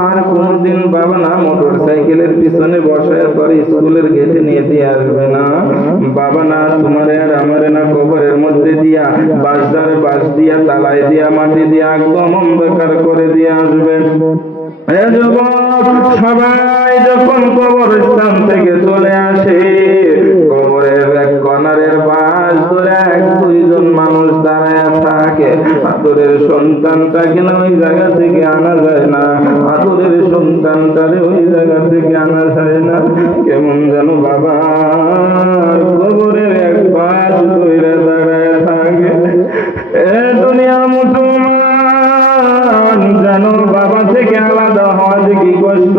আর কোনোদিন বাবা না মোটর সাইকেলের পিছনে বসার পরে স্কুলের গেটে নিয়ে দিয়ে আসবে না, বাবা না তোমারে আর আমারে না কবরের মধ্যে দিয়া বাঁশ দিয়া তালায় দিয়া মাটি দিয়া একদম অন্ধকার করে দিয়ে আসবে। সবাই যখন কবরস্থান থেকে চলে আসে, কবরের এক কর্নারের পাশ ধরে এক দুইজন মানুষ দাঁড়ায় থাকে। আদরের সন্তানটাকে না ওই জায়গা থেকে আনা যায় না, আদরের সন্তানটারে ওই জায়গা থেকে আনা যায় না। কেমন যেন বাবা কবরের এক পাশ ধরে দাঁড়ায় থাকে। এ দুনিয়ার মুসলমান, যেন বাবা থেকে আলাদা হওয়া যে কি কষ্ট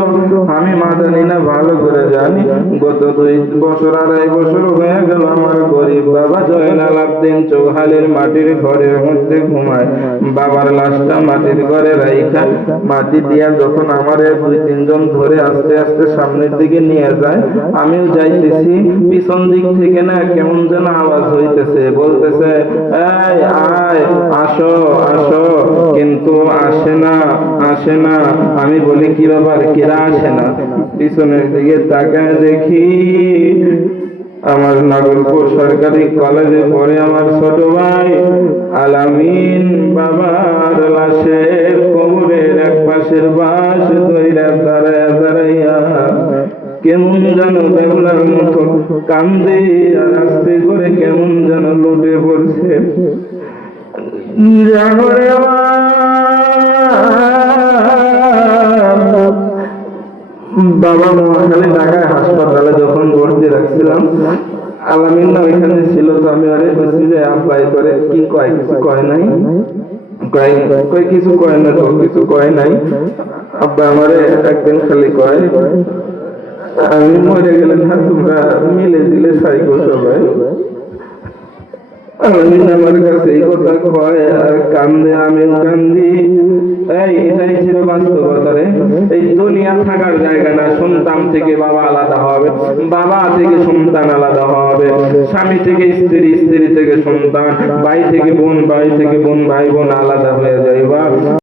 আমি মাদানি না ভালো করে জানি। গত 2 বছর 2.5 বছর হয়ে গেল আমার গরিব বাবা জয়নাল আবদিন চৌহালির মাটির ঘরের মধ্যে ঘুমায়। বাবার লাশটা মাটির ঘরে রাইখা মাটি দিয়া যখন আমার 2-3 জন ধরে আস্তে আস্তে সামনের দিকে নিয়ে যায়, আমিও যাইতেছি, পিছন দিক থেকে না কেমন যেন আওয়াজ হইতেছে, বলতেছে এই আয় আসো আসো, কিন্তু আসে না। আমি বলি কি ব্যাপার, কেরা আসে না? পিছনের দিকে তাকায় দেখি আমার নাগরপুর সরকারি কলেজে পড়ে আমার ছোট ভাই আলামিন বাবার লাশের কবরের এক পাশের বাঁশ ধইরা দাঁড়াইয়া কেমন যেন বেগুলার মতো কান্দে, আর আস্তে করে কেমন যেন লুটে পড়ছে। জাগরে বাবা নোয়াখালী ঢাকায় হাসপাতালে যখন ভর্তি রাখছিলাম, আলামিন না ওইখানে ছিল, তো আমি আরে বলছি যে আব্বাই করে কি কয়, কিছু কয় নাই, কয় কিছু কয় না, তো কিছু কয় নাই। আব্বা আমারে একদিন খালি কয় আমি মরে গেলে না তোমরা মিলে দিলে সাইকো সবাই। আলামিন আমার কাছে এই কথা কয় আর কান্দে, আমিও কান্দি। এটাই ছিল বাস্তবতা রে। এই দুনিয়া থাকার জায়গা না, সন্তান থেকে বাবা আলাদা হবে, বাবা থেকে সন্তান আলাদা হবে, স্বামী থেকে স্ত্রী, স্ত্রী থেকে সন্তান, ভাই থেকে বোন, ভাই থেকে বোন, ভাই বোন আলাদা হয়ে যাইবা।